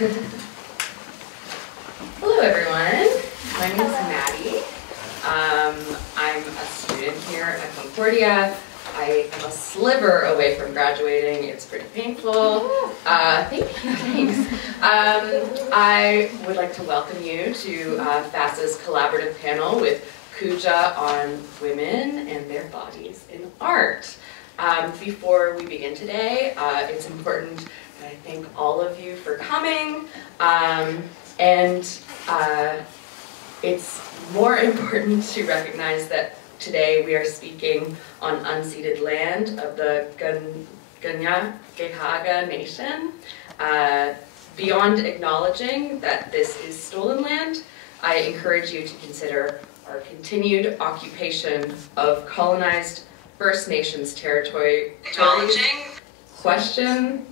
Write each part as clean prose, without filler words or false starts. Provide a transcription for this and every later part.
Hello everyone, my name is Maddie. I'm a student here at Concordia. I am a sliver away from graduating. It's pretty painful. Thanks. I would like to welcome you to FASA's collaborative panel with Kuja on women and their bodies in art. Before we begin today, it's important that I thank all of you for coming, and it's more important to recognize that today we are speaking on unceded land of the Gunyagehaga Nation. Beyond acknowledging that this is stolen land, I encourage you to consider our continued occupation of colonized First Nations territory. Question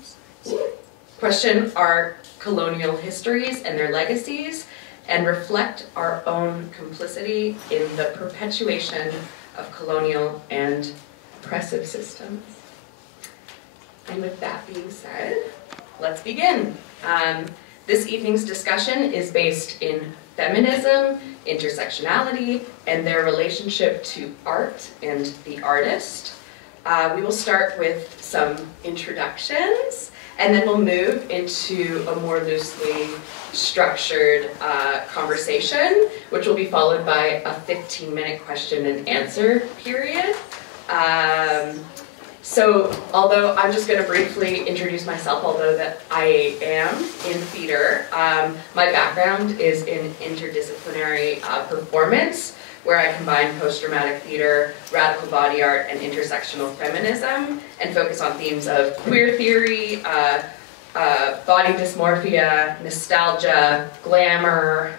our colonial histories and their legacies, and reflect our own complicity in the perpetuation of colonial and oppressive systems. And with that being said, let's begin. This evening's discussion is based in feminism, intersectionality, and their relationship to art and the artist. We will start with some introductions, and then we'll move into a more loosely structured conversation, which will be followed by a 15-minute question and answer period. So, although I'm just going to briefly introduce myself, although that I am in theater, my background is in interdisciplinary performance, where I combine post-dramatic theater, radical body art, and intersectional feminism, and focus on themes of queer theory, body dysmorphia, nostalgia, glamour.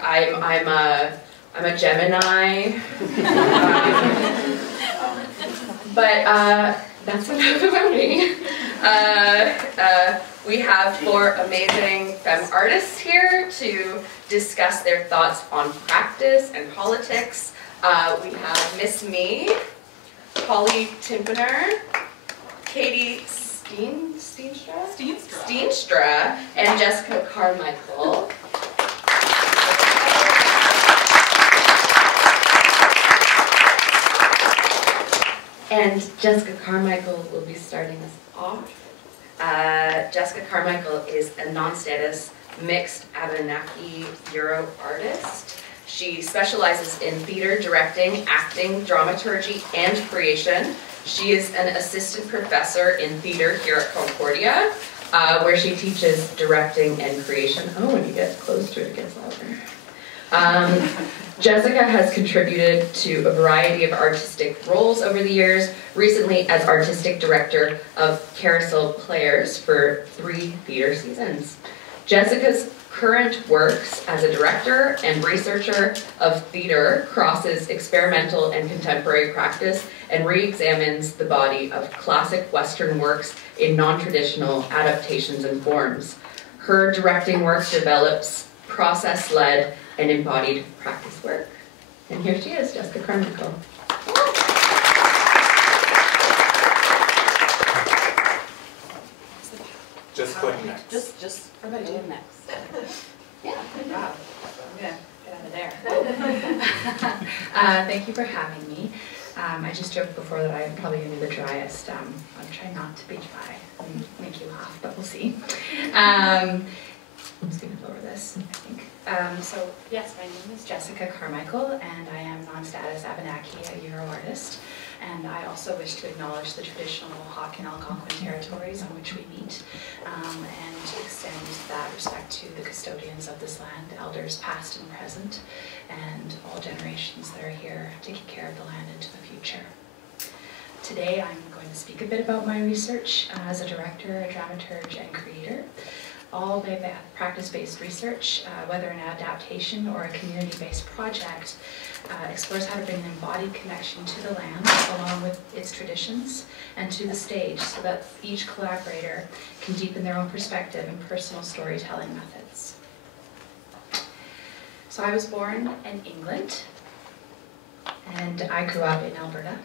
I'm a Gemini, but that's enough about me. We have 4 amazing femme artists here to discuss their thoughts on practice and politics. We have MissMe, Polly Timpener, Katie Stienstra, and Jessica Carmichael. And Jessica Carmichael will be starting us off. Jessica Carmichael is a non-status mixed Abenaki Euro artist. She specializes in theater, directing, acting, dramaturgy, and creation. She is an assistant professor in theater here at Concordia, where she teaches directing and creation. Oh, when you get close to it, it gets louder. Jessica has contributed to a variety of artistic roles over the years, recently as artistic director of Carousel Players for 3 theater seasons. Jessica's current works as a director and researcher of theater crosses experimental and contemporary practice and re-examines the body of classic Western works in non-traditional adaptations and forms. Her directing work develops process-led and embodied practice work. And here she is, Jessica Carmichael. Just click next. Just everybody do next. Yeah. Wow. I'm gonna get out of there. Thank you for having me. I just joked before that I'm probably gonna be the driest. I'm trying not to be dry and make you laugh, but we'll see. I'm just gonna lower this, I think. So yes, my name is Jessica Carmichael, and I am non-status Abenaki, a Euro artist. And I also wish to acknowledge the traditional Hawk and Algonquin territories on which we meet, and extend that respect to the custodians of this land, elders past and present, and all generations that are here taking care of the land into the future. Today I'm going to speak a bit about my research as a director, a dramaturg, and creator. All by practice-based research, whether an adaptation or a community-based project, explores how to bring an embodied connection to the land along with its traditions and to the stage so that each collaborator can deepen their own perspective and personal storytelling methods. So I was born in England and I grew up in Alberta.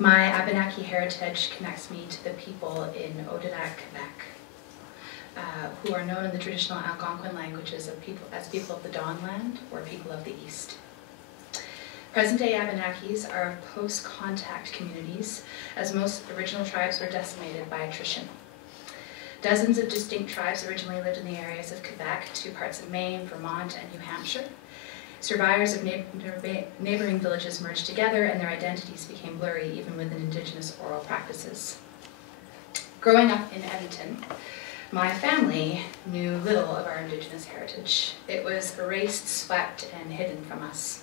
My Abenaki heritage connects me to the people in Odanak, Quebec, who are known in the traditional Algonquin languages as people of the Dawnland, or people of the East. Present-day Abenakis are post-contact communities, as most original tribes were decimated by attrition. Dozens of distinct tribes originally lived in the areas of Quebec, 2 parts of Maine, Vermont, and New Hampshire. Survivors of neighboring villages merged together, and their identities became blurry even within Indigenous oral practices. Growing up in Edmonton, my family knew little of our Indigenous heritage. It was erased, swept, and hidden from us.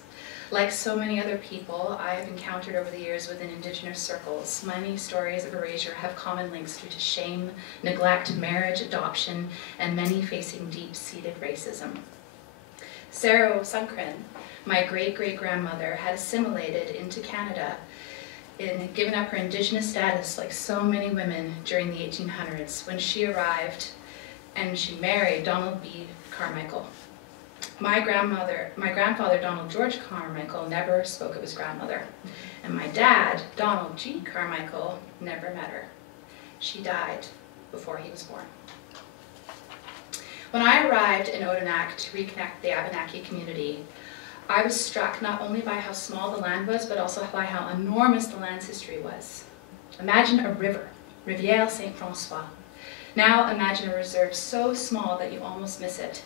Like so many other people I have encountered over the years within Indigenous circles, many stories of erasure have common links due to shame, neglect, marriage, adoption, and many facing deep-seated racism. Sarah Sunkrin, my great-great-grandmother, had assimilated into Canada and given up her Indigenous status like so many women during the 1800s when she arrived and she married Donald B. Carmichael. My grandfather, Donald George Carmichael, never spoke of his grandmother, and my dad, Donald G. Carmichael, never met her. She died before he was born. When I arrived in Odanak to reconnect the Abenaki community, I was struck not only by how small the land was, but also by how enormous the land's history was. Imagine a river, Rivière Saint-François. Now imagine a reserve so small that you almost miss it.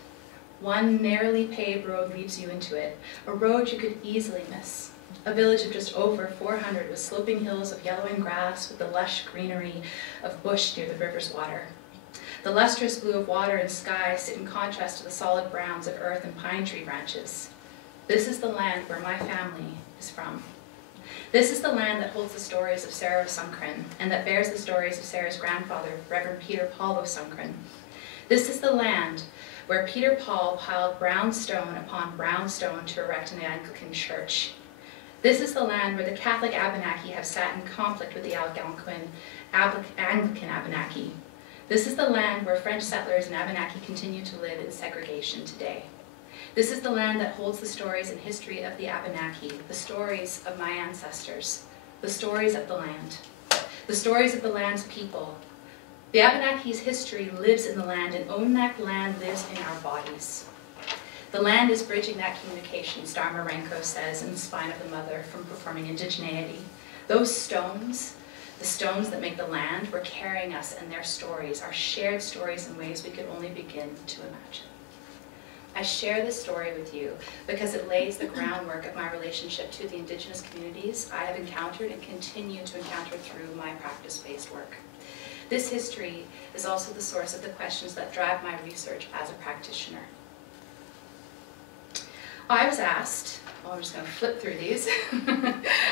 One narrowly paved road leads you into it, a road you could easily miss. A village of just over 400 with sloping hills of yellowing grass with the lush greenery of bush near the river's water. The lustrous blue of water and sky sit in contrast to the solid browns of earth and pine tree branches. This is the land where my family is from. This is the land that holds the stories of Sarah Sunkrin and that bears the stories of Sarah's grandfather, Reverend Peter Paul Sunkrin. This is the land where Peter Paul piled brown stone upon brown stone to erect an Anglican church. This is the land where the Catholic Abenaki have sat in conflict with the Algonquin Anglican Abenaki. This is the land where French settlers and Abenaki continue to live in segregation today. This is the land that holds the stories and history of the Abenaki, the stories of my ancestors, the stories of the land, the stories of the land's people. The Abenaki's history lives in the land, and Odanak land lives in our bodies. The land is bridging that communication, Star Marenko says in Spine of the Mother, from performing indigeneity. Those stones, the stones that make the land, were carrying us and their stories, our shared stories in ways we could only begin to imagine. I share this story with you because it lays the groundwork of my relationship to the Indigenous communities I have encountered and continue to encounter through my practice-based work. This history is also the source of the questions that drive my research as a practitioner. I was asked, I'm just going to flip through these.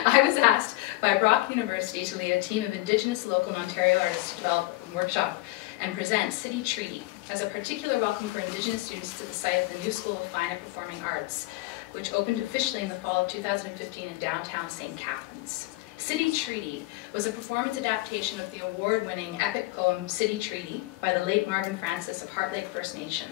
I was asked by Brock University to lead a team of Indigenous, local, and Ontario artists to develop a workshop and present City Treaty as a particular welcome for Indigenous students to the site of the new School of Fine and Performing Arts, which opened officially in the fall of 2015 in downtown St. Catharines. City Treaty was a performance adaptation of the award-winning epic poem City Treaty by the late Marvin Francis of Heart Lake First Nation.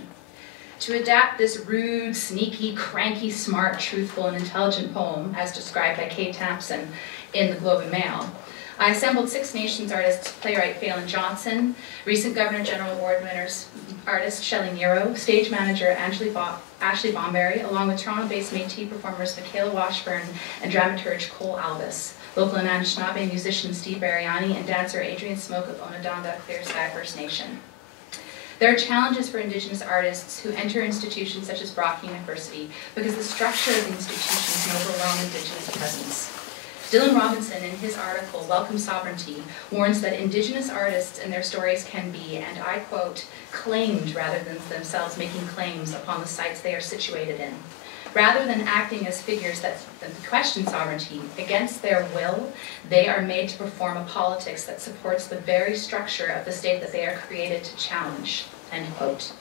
To adapt this rude, sneaky, cranky, smart, truthful, and intelligent poem, as described by Kay Thompson in the Globe and Mail, I assembled Six Nations artists, playwright Phelan Johnson, recent Governor General Award winners artist Shelley Nero, stage manager Ashley Bomberry, along with Toronto-based Métis performers Michaela Washburn and dramaturge Cole Albus, local and Anishinaabe musician Steve Bariani, and dancer Adrian Smoke of Onondaga Clear Sky First Nation. There are challenges for Indigenous artists who enter institutions such as Brock University because the structure of the institution can overwhelm Indigenous presence. Dylan Robinson, in his article, Welcome Sovereignty, warns that Indigenous artists and their stories can be, and I quote, claimed rather than themselves making claims upon the sites they are situated in. Rather than acting as figures that question sovereignty, against their will, they are made to perform a politics that supports the very structure of the state that they are created to challenge, end quote.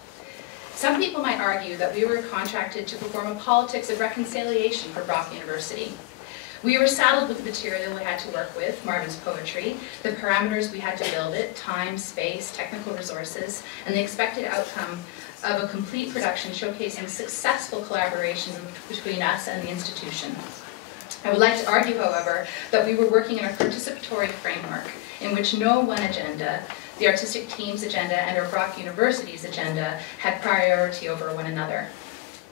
Some people might argue that we were contracted to perform a politics of reconciliation for Brock University. We were saddled with the material we had to work with, Marvin's poetry, the parameters we had to build it, time, space, technical resources, and the expected outcome of a complete production showcasing successful collaboration between us and the institution. I would like to argue, however, that we were working in a participatory framework in which no one agenda, the artistic team's agenda and our Brock University's agenda, had priority over one another.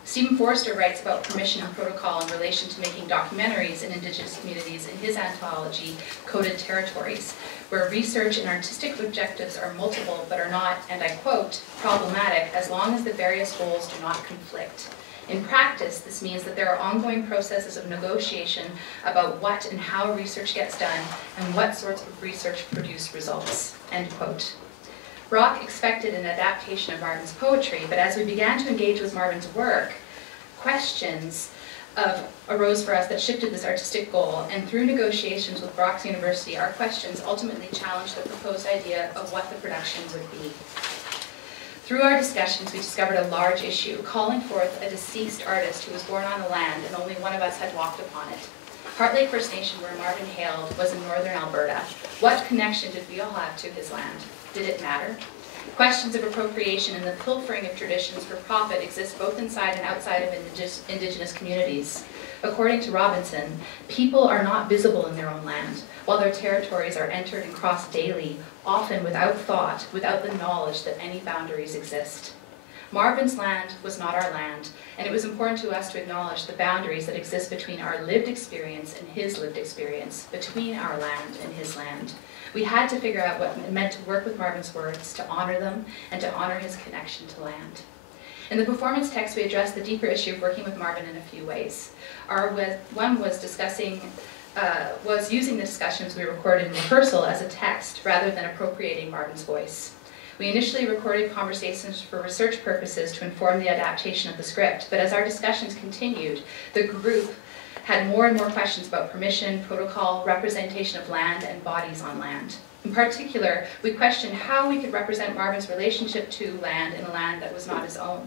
Stephen Forrester writes about permission and protocol in relation to making documentaries in Indigenous communities in his anthology, Coded Territories, where research and artistic objectives are multiple but are not, and I quote, problematic as long as the various goals do not conflict. In practice, this means that there are ongoing processes of negotiation about what and how research gets done and what sorts of research produce results, end quote. Brock expected an adaptation of Marvin's poetry, but as we began to engage with Marvin's work, questions arose for us that shifted this artistic goal, and through negotiations with Brock University, our questions ultimately challenged the proposed idea of what the production would be. Through our discussions, we discovered a large issue, calling forth a deceased artist who was born on the land and only one of us had walked upon it. Heart Lake First Nation, where Marvin hailed, was in northern Alberta. What connection did we all have to his land? Did it matter? Questions of appropriation and the pilfering of traditions for profit exist both inside and outside of Indigenous communities. According to Robinson, people are not visible in their own land, while their territories are entered and crossed daily, often without thought, without the knowledge that any boundaries exist. Marvin's land was not our land, and it was important to us to acknowledge the boundaries that exist between our lived experience and his lived experience, between our land and his land. We had to figure out what it meant to work with Marvin's words, to honor them, and to honor his connection to land. In the performance text, we addressed the deeper issue of working with Marvin in a few ways. One was using the discussions we recorded in rehearsal as a text rather than appropriating Marvin's voice. We initially recorded conversations for research purposes to inform the adaptation of the script, but as our discussions continued, the group had more and more questions about permission, protocol, representation of land, and bodies on land. In particular, we questioned how we could represent Marvin's relationship to land in a land that was not his own.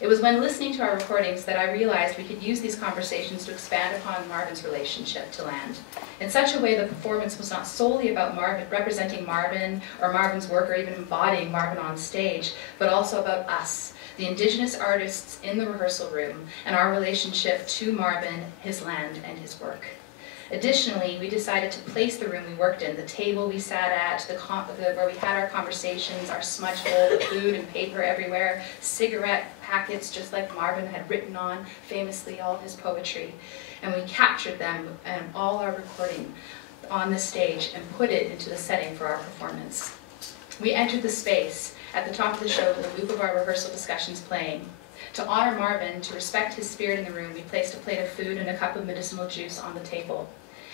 It was when listening to our recordings that I realized we could use these conversations to expand upon Marvin's relationship to land. In such a way, the performance was not solely about representing Marvin or Marvin's work or even embodying Marvin on stage, but also about us, the Indigenous artists in the rehearsal room, and our relationship to Marvin, his land, and his work. Additionally, we decided to place the room we worked in, the table we sat at, where we had our conversations, our smudge bowl, the food and paper everywhere, cigarette packets just like Marvin had written on, famously, all his poetry. And we captured them and all our recording on the stage and put it into the setting for our performance. We entered the space at the top of the show with a loop of our rehearsal discussions playing. To honor Marvin, to respect his spirit in the room, we placed a plate of food and a cup of medicinal juice on the table.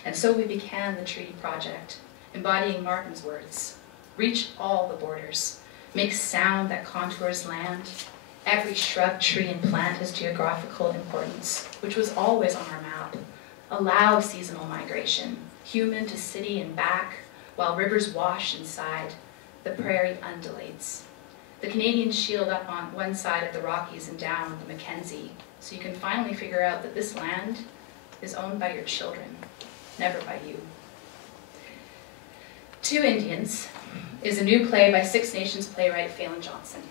And so we began the Treaty Project, embodying Marvin's words. Reach all the borders. Make sound that contours land. Every shrub, tree, and plant has geographical importance, which was always on our map. Allow seasonal migration, human to city and back, while rivers wash inside. The prairie undulates. The Canadian Shield up on one side of the Rockies and down the Mackenzie, so you can finally figure out that this land is owned by your children, never by you. Two Indians is a new play by Six Nations playwright Phelan Johnson.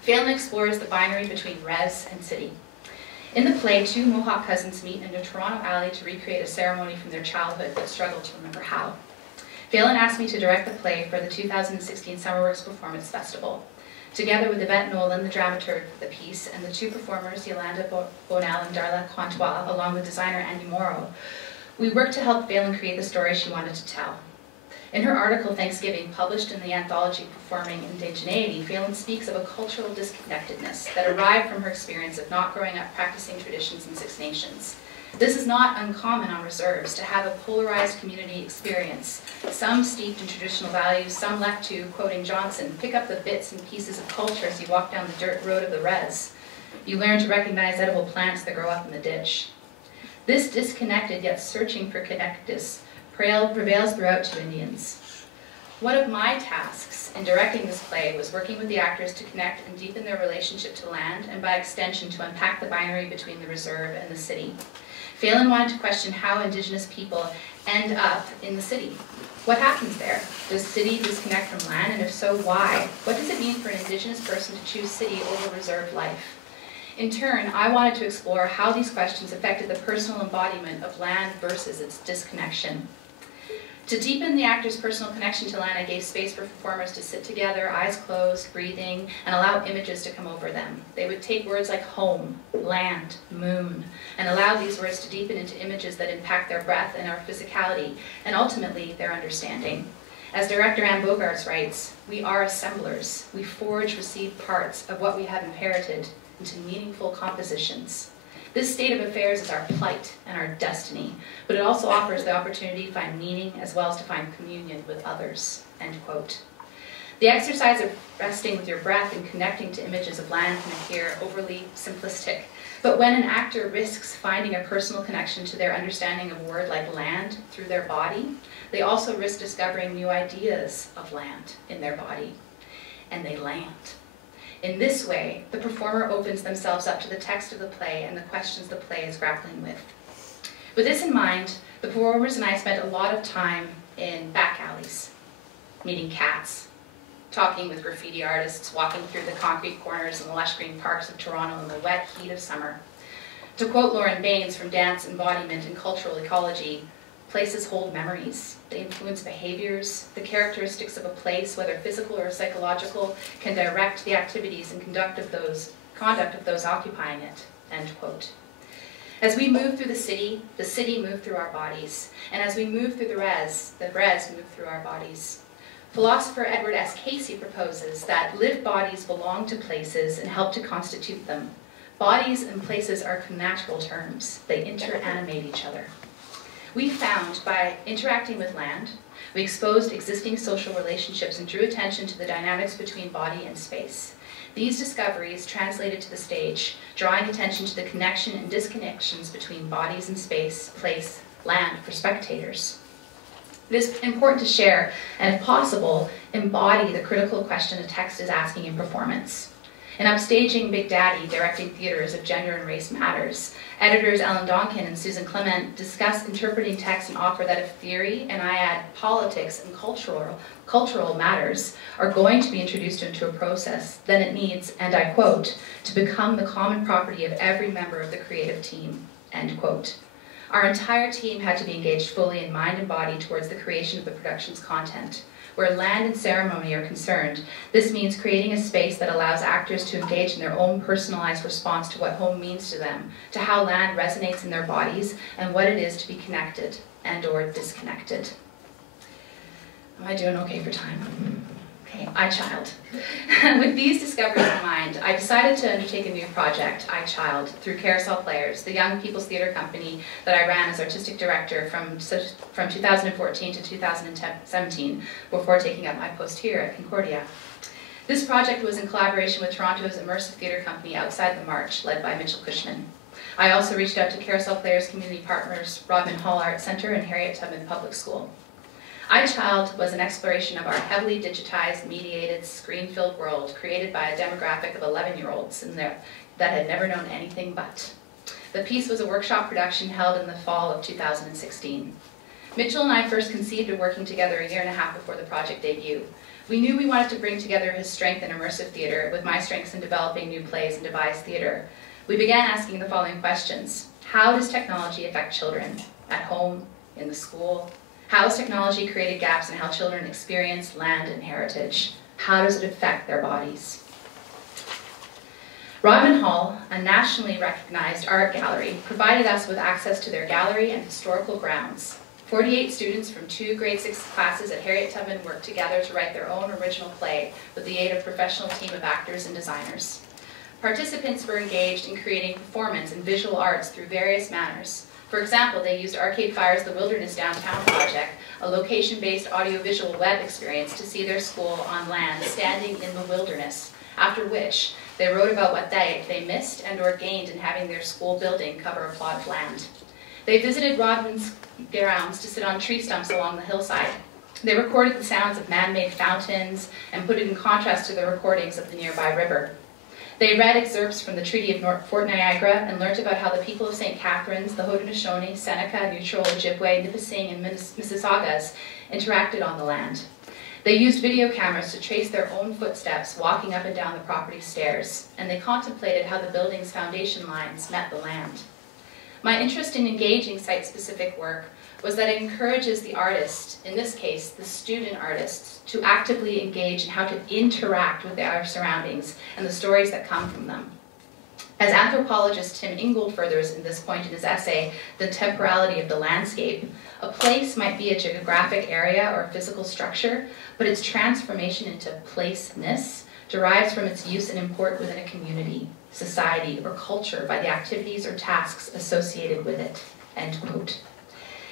Phelan explores the binary between res and city. In the play, two Mohawk cousins meet in a Toronto alley to recreate a ceremony from their childhood but struggle to remember how. Phelan asked me to direct the play for the 2016 Summerworks Performance Festival. Together with Yvette Nolan, the dramaturg of the piece, and the two performers, Yolanda Bonell and Darla Quantois, along with designer Andy Morrow, we worked to help Phelan create the story she wanted to tell. In her article, Thanksgiving, published in the anthology Performing Indigeneity, Phelan speaks of a cultural disconnectedness that arrived from her experience of not growing up practicing traditions in Six Nations. This is not uncommon on reserves, to have a polarized community experience, some steeped in traditional values, some left to, quoting Johnson, pick up the bits and pieces of culture as you walk down the dirt road of the res. You learn to recognize edible plants that grow up in the ditch. This disconnected yet searching for connectedness prevails throughout Two Indians. One of my tasks in directing this play was working with the actors to connect and deepen their relationship to land, and by extension to unpack the binary between the reserve and the city. Phelan wanted to question how Indigenous people end up in the city. What happens there? Does city disconnect from land, and if so, why? What does it mean for an Indigenous person to choose city over reserved life? In turn, I wanted to explore how these questions affected the personal embodiment of land versus its disconnection. To deepen the actor's personal connection to land, I gave space for performers to sit together, eyes closed, breathing, and allow images to come over them. They would take words like home, land, moon, and allow these words to deepen into images that impact their breath and our physicality, and ultimately their understanding. As director Anne Bogarts writes, we are assemblers. We forge received parts of what we have inherited into meaningful compositions. This state of affairs is our plight and our destiny, but it also offers the opportunity to find meaning as well as to find communion with others, end quote. The exercise of resting with your breath and connecting to images of land can appear overly simplistic, but when an actor risks finding a personal connection to their understanding of a word like land through their body, they also risk discovering new ideas of land in their body, and they land. In this way, the performer opens themselves up to the text of the play and the questions the play is grappling with. With this in mind, the performers and I spent a lot of time in back alleys, meeting cats, talking with graffiti artists, walking through the concrete corners and the lush green parks of Toronto in the wet heat of summer. To quote Lauren Baines from Dance, Embodiment, and Cultural Ecology, places hold memories. They influence behaviors. The characteristics of a place, whether physical or psychological, can direct the activities and conduct of those occupying it, end quote. As we move through the city moved through our bodies. And as we move through the res moved through our bodies. Philosopher Edward S. Casey proposes that lived bodies belong to places and help to constitute them. Bodies and places are connatural terms. They interanimate each other. We found by interacting with land, we exposed existing social relationships and drew attention to the dynamics between body and space. These discoveries translated to the stage, drawing attention to the connection and disconnections between bodies and space, place, land for spectators. It is important to share, and if possible, embody the critical question a text is asking in performance. In Upstaging Big Daddy, Directing Theaters of Gender and Race Matters, editors Ellen Donkin and Susan Clement discuss interpreting text and offer that if theory, and I add politics and cultural matters, are going to be introduced into a process, then it needs, and I quote, to become the common property of every member of the creative team, end quote. Our entire team had to be engaged fully in mind and body towards the creation of the production's content. Where land and ceremony are concerned, this means creating a space that allows actors to engage in their own personalized response to what home means to them, to how land resonates in their bodies, and what it is to be connected and or disconnected. Am I doing okay for time? Okay, iChild. With these discoveries in mind, I decided to undertake a new project, iChild, through Carousel Players, the young people's theater company that I ran as artistic director from 2014 to 2017, before taking up my post here at Concordia. This project was in collaboration with Toronto's immersive theater company Outside the March, led by Mitchell Cushman. I also reached out to Carousel Players community partners Rodman Hall Arts Centre and Harriet Tubman Public School. iChild was an exploration of our heavily digitized, mediated, screen-filled world created by a demographic of 11-year-olds that had never known anything but. The piece was a workshop production held in the fall of 2016. Mitchell and I first conceived of working together a year and a half before the project debut. We knew we wanted to bring together his strength in immersive theater with my strengths in developing new plays and devised theater. We began asking the following questions. How does technology affect children? At home, in the school? How has technology created gaps in how children experience land and heritage? How does it affect their bodies? Rodman Hall, a nationally recognized art gallery, provided us with access to their gallery and historical grounds. 48 students from 2 grade 6 classes at Harriet Tubman worked together to write their own original play with the aid of a professional team of actors and designers. Participants were engaged in creating performance and visual arts through various manners. For example, they used Arcade Fire's The Wilderness Downtown project, a location-based audiovisual web experience to see their school on land standing in the wilderness, after which they wrote about what they missed and or gained in having their school building cover a plot of land. They visited Rodman's grounds to sit on tree stumps along the hillside. They recorded the sounds of man-made fountains and put it in contrast to the recordings of the nearby river. They read excerpts from the Treaty of Fort Niagara and learnt about how the people of St. Catharines, the Haudenosaunee, Seneca, Neutral, Ojibwe, Nipissing, and Mississaugas interacted on the land. They used video cameras to trace their own footsteps walking up and down the property stairs, and they contemplated how the building's foundation lines met the land. My interest in engaging site-specific work was that it encourages the artist, in this case, the student artists, to actively engage in how to interact with our surroundings and the stories that come from them. As anthropologist Tim Ingold furthers in this point in his essay, The Temporality of the Landscape, a place might be a geographic area or physical structure, but its transformation into placeness derives from its use and import within a community, society, or culture by the activities or tasks associated with it, end quote.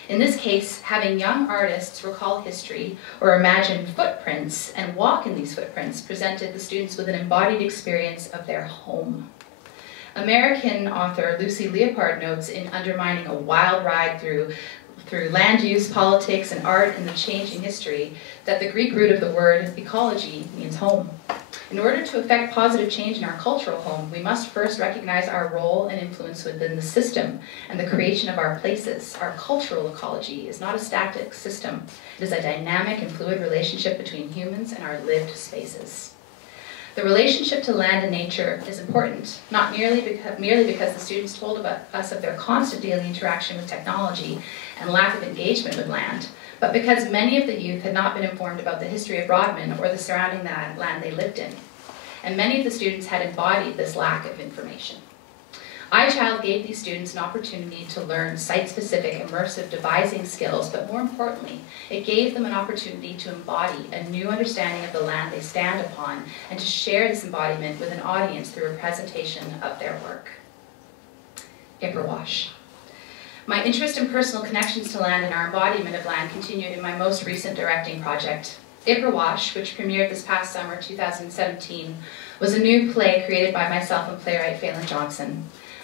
In this case, having young artists recall history or imagine footprints and walk in these footprints presented the students with an embodied experience of their home. American author Lucy Leopard notes in Undermining a Wild Ride through land use, politics, and art in the changing history that the Greek root of the word ecology means home. In order to effect positive change in our cultural home, we must first recognize our role and influence within the system and the creation of our places. Our cultural ecology is not a static system. It is a dynamic and fluid relationship between humans and our lived spaces. The relationship to land and nature is important, not merely because the students told us of their constant daily interaction with technology and lack of engagement with land, but because many of the youth had not been informed about the history of Rodman or the surrounding land they lived in. And many of the students had embodied this lack of information. iChild gave these students an opportunity to learn site-specific immersive devising skills, but more importantly, it gave them an opportunity to embody a new understanding of the land they stand upon and to share this embodiment with an audience through a presentation of their work. Ipperwash. My interest in personal connections to land and our embodiment of land continued in my most recent directing project. Ipperwash, which premiered this past summer, 2017, was a new play created by myself and playwright Phelan Johnson.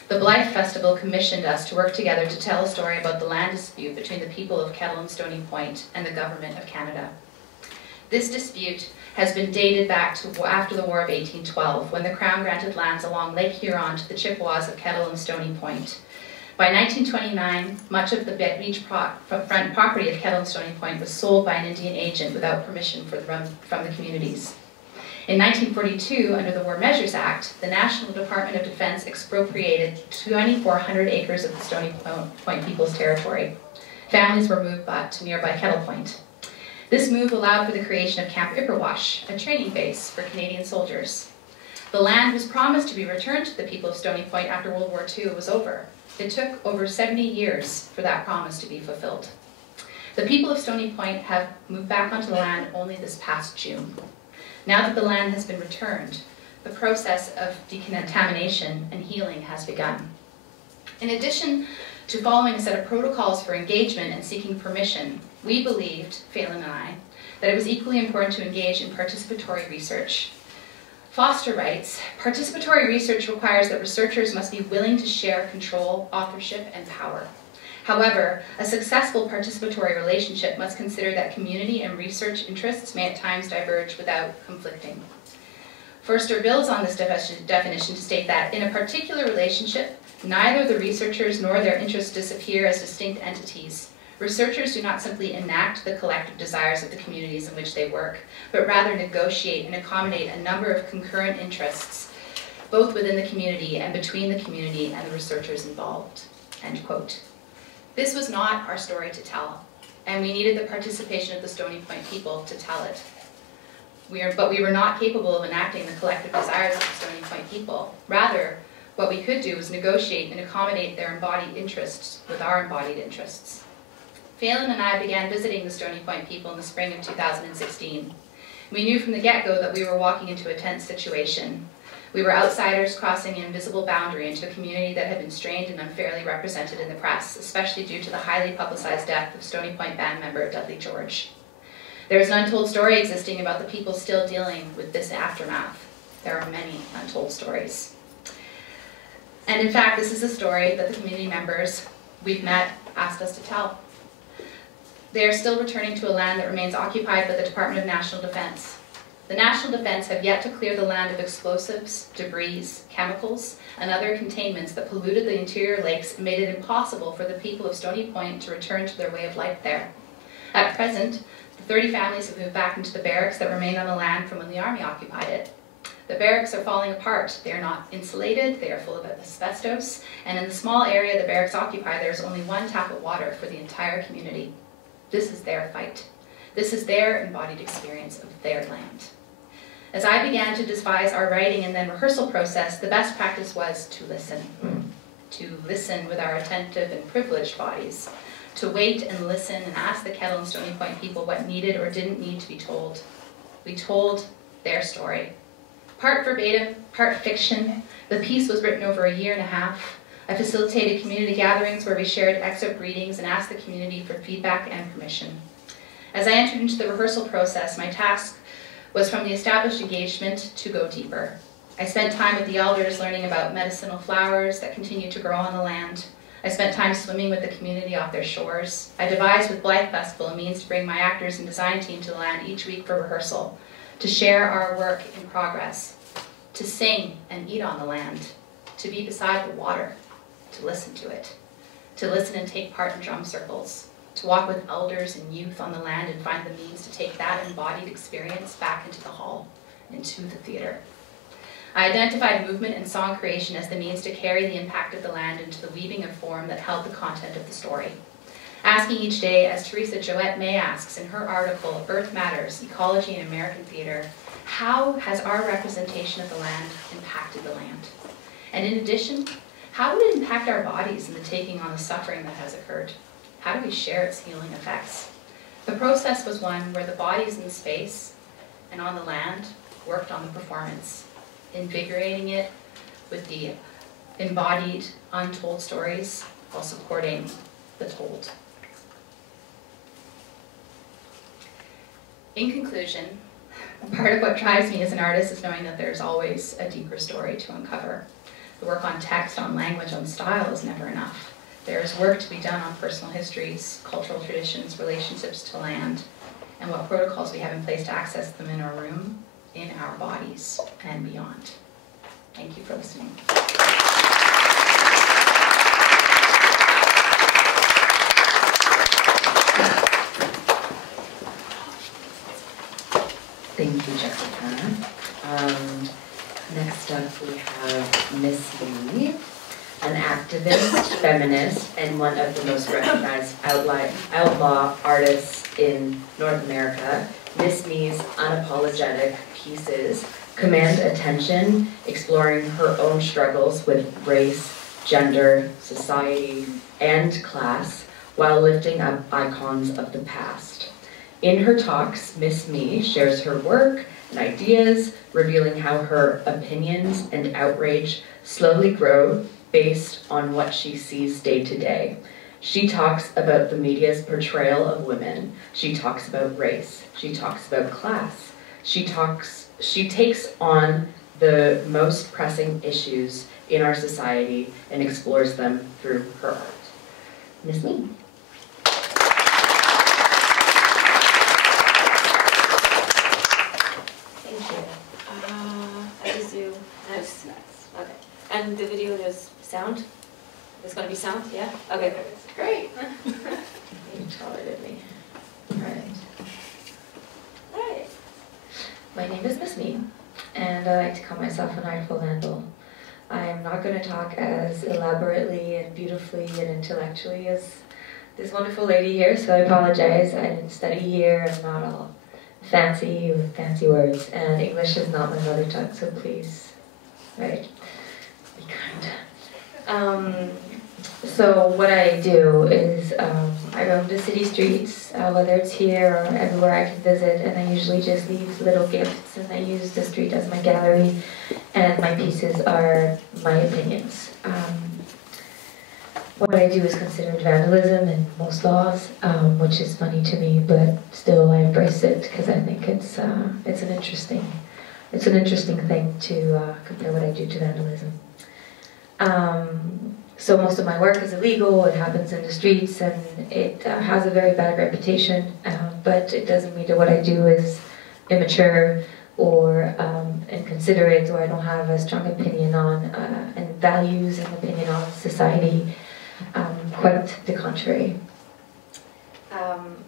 The Blythe Festival commissioned us to work together to tell a story about the land dispute between the people of Kettle and Stony Point and the Government of Canada. This dispute has been dated back to after the War of 1812, when the Crown granted lands along Lake Huron to the Chippewas of Kettle and Stony Point. By 1929, much of the beachfront property of Kettle and Stony Point was sold by an Indian agent without permission from the communities. In 1942, under the War Measures Act, the National Department of Defense expropriated 2,400 acres of the Stony Point people's territory. Families were moved to nearby Kettle Point. This move allowed for the creation of Camp Ipperwash, a training base for Canadian soldiers. The land was promised to be returned to the people of Stony Point after World War II was over. It took over 70 years for that promise to be fulfilled. The people of Stony Point have moved back onto the land only this past June. Now that the land has been returned, the process of decontamination and healing has begun. In addition to following a set of protocols for engagement and seeking permission, we believed, Phelan and I, that it was equally important to engage in participatory research. Foster writes, participatory research requires that researchers must be willing to share control, authorship, and power. However, a successful participatory relationship must consider that community and research interests may at times diverge without conflicting. Forster builds on this definition to state that in a particular relationship, neither the researchers nor their interests disappear as distinct entities. Researchers do not simply enact the collective desires of the communities in which they work, but rather negotiate and accommodate a number of concurrent interests, both within the community and between the community and the researchers involved, end quote. This was not our story to tell, and we needed the participation of the Stony Point people to tell it. But we were not capable of enacting the collective desires of the Stony Point people. Rather, what we could do was negotiate and accommodate their embodied interests with our embodied interests. Phelan and I began visiting the Stony Point people in the spring of 2016. We knew from the get-go that we were walking into a tense situation. We were outsiders crossing an invisible boundary into a community that had been strained and unfairly represented in the press, especially due to the highly publicized death of Stony Point band member Dudley George. There is an untold story existing about the people still dealing with this aftermath. There are many untold stories. And in fact, this is a story that the community members we've met asked us to tell. They are still returning to a land that remains occupied by the Department of National Defense. The National Defense have yet to clear the land of explosives, debris, chemicals, and other containments that polluted the interior lakes and made it impossible for the people of Stony Point to return to their way of life there. At present, the 30 families have moved back into the barracks that remained on the land from when the army occupied it. The barracks are falling apart. They are not insulated, they are full of asbestos, and in the small area the barracks occupy, there is only one tap of water for the entire community. This is their fight. This is their embodied experience of their land. As I began to devise our writing and then rehearsal process, the best practice was to listen. To listen with our attentive and privileged bodies. To wait and listen and ask the Kettle and Stony Point people what needed or didn't need to be told. We told their story. Part verbatim, part fiction, the piece was written over 1.5 years. I facilitated community gatherings where we shared excerpt readings and asked the community for feedback and permission. As I entered into the rehearsal process, my task was from the established engagement to go deeper. I spent time with the elders learning about medicinal flowers that continue to grow on the land. I spent time swimming with the community off their shores. I devised with Blythe Festival a means to bring my actors and design team to the land each week for rehearsal, to share our work in progress, to sing and eat on the land, to be beside the water, to listen to it, to listen and take part in drum circles, to walk with elders and youth on the land and find the means to take that embodied experience back into the hall, into the theater. I identified movement and song creation as the means to carry the impact of the land into the weaving of form that held the content of the story. Asking each day, as Teresa Joette May asks in her article, Earth Matters, Ecology in American Theater, how has our representation of the land impacted the land? And in addition, how would it impact our bodies in the taking on the suffering that has occurred? How do we share its healing effects? The process was one where the bodies in space and on the land worked on the performance, invigorating it with the embodied, untold stories while supporting the told. In conclusion, part of what drives me as an artist is knowing that there's always a deeper story to uncover. The work on text, on language, on style is never enough. There is work to be done on personal histories, cultural traditions, relationships to land, and what protocols we have in place to access them in our room, in our bodies, and beyond. Thank you for listening. Thank you, Jessica. Next up we have MissMe, an activist, feminist, and one of the most recognized outlaw artists in North America. MissMe's unapologetic pieces command attention, exploring her own struggles with race, gender, society, and class, while lifting up icons of the past. In her talks, MissMe shares her work and ideas, revealing how her opinions and outrage slowly grow based on what she sees day to day. She talks about the media's portrayal of women. She talks about race. She talks about class. She takes on the most pressing issues in our society and explores them through her art. MissMe. Nice. Okay. And the video, there's sound? There's going to be sound? Yeah? Okay. Great. You tolerated me. Alright. Alright. My name is MissMe, and I like to call myself an artful vandal. I am not going to talk as elaborately and beautifully and intellectually as this wonderful lady here, so I apologize. I didn't study here. I'm not all fancy with fancy words, and English is not my mother tongue, so please, right, be kind. So what I do is I roam the city streets, whether it's here or everywhere I can visit, and I usually just leave little gifts, and I use the street as my gallery, and my pieces are my opinions. What I do is considered vandalism in most laws, which is funny to me, but still I embrace it because I think it's an interesting thing to compare what I do to vandalism. So most of my work is illegal. It happens in the streets, and it has a very bad reputation. But it doesn't mean that what I do is immature or inconsiderate, or I don't have a strong opinion on and values and opinion on society. Quite the contrary.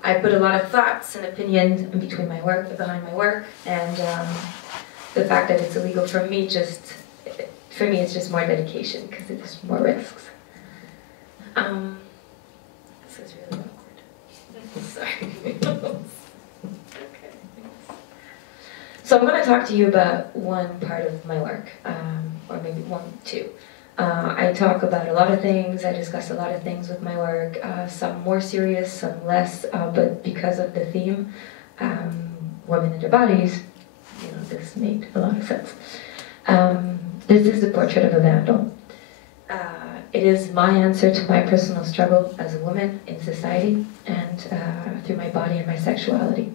I put a lot of thoughts and opinions in between my work, behind my work, and the fact that it's illegal for me it's just more dedication because there's more risks. This is really awkward. Sorry. Okay. So I'm going to talk to you about one part of my work, or maybe two. I talk about a lot of things, I discuss a lot of things with my work, some more serious, some less, but because of the theme, women and their bodies, this made a lot of sense. This is the portrait of a vandal. It is my answer to my personal struggle as a woman in society and through my body and my sexuality.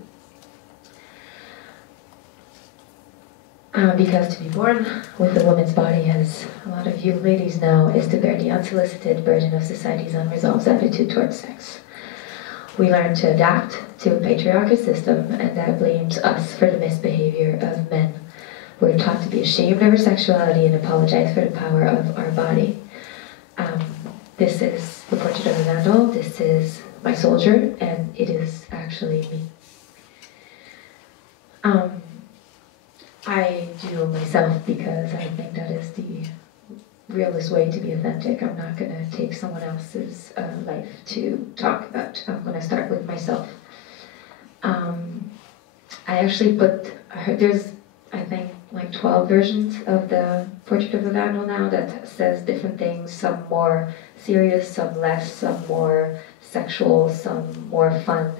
Because to be born with a woman's body, as a lot of you ladies know, is to bear the unsolicited burden of society's unresolved attitude towards sex. We learn to adapt to a patriarchal system, and that blames us for the misbehavior of men. We're taught to be ashamed of our sexuality and apologize for the power of our body. This is the portrait of a vandal, this is my soldier, and it is actually me. I do myself because I think that is the realest way to be authentic. I'm not going to take someone else's life to talk about. I'm going to start with myself. I actually there's, I think, like 12 versions of the portrait of a vandal now that says different things, some more serious, some less, some more sexual, some more fun.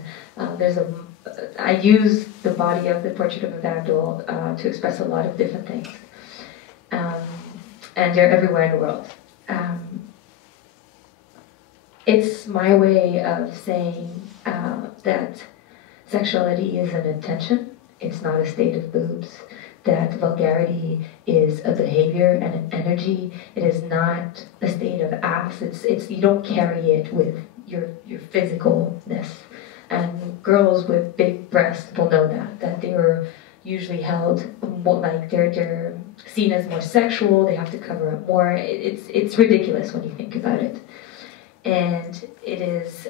I use the body of the portrait of a vandal to express a lot of different things. And they're everywhere in the world. It's my way of saying that sexuality is an intention, it's not a state of boobs, that vulgarity is a behavior and an energy, it is not a state of ass, it's you don't carry it with your physicalness. And girls with big breasts will know that they were usually held more, like they're seen as more sexual, they have to cover up more. It's ridiculous when you think about it. And it is,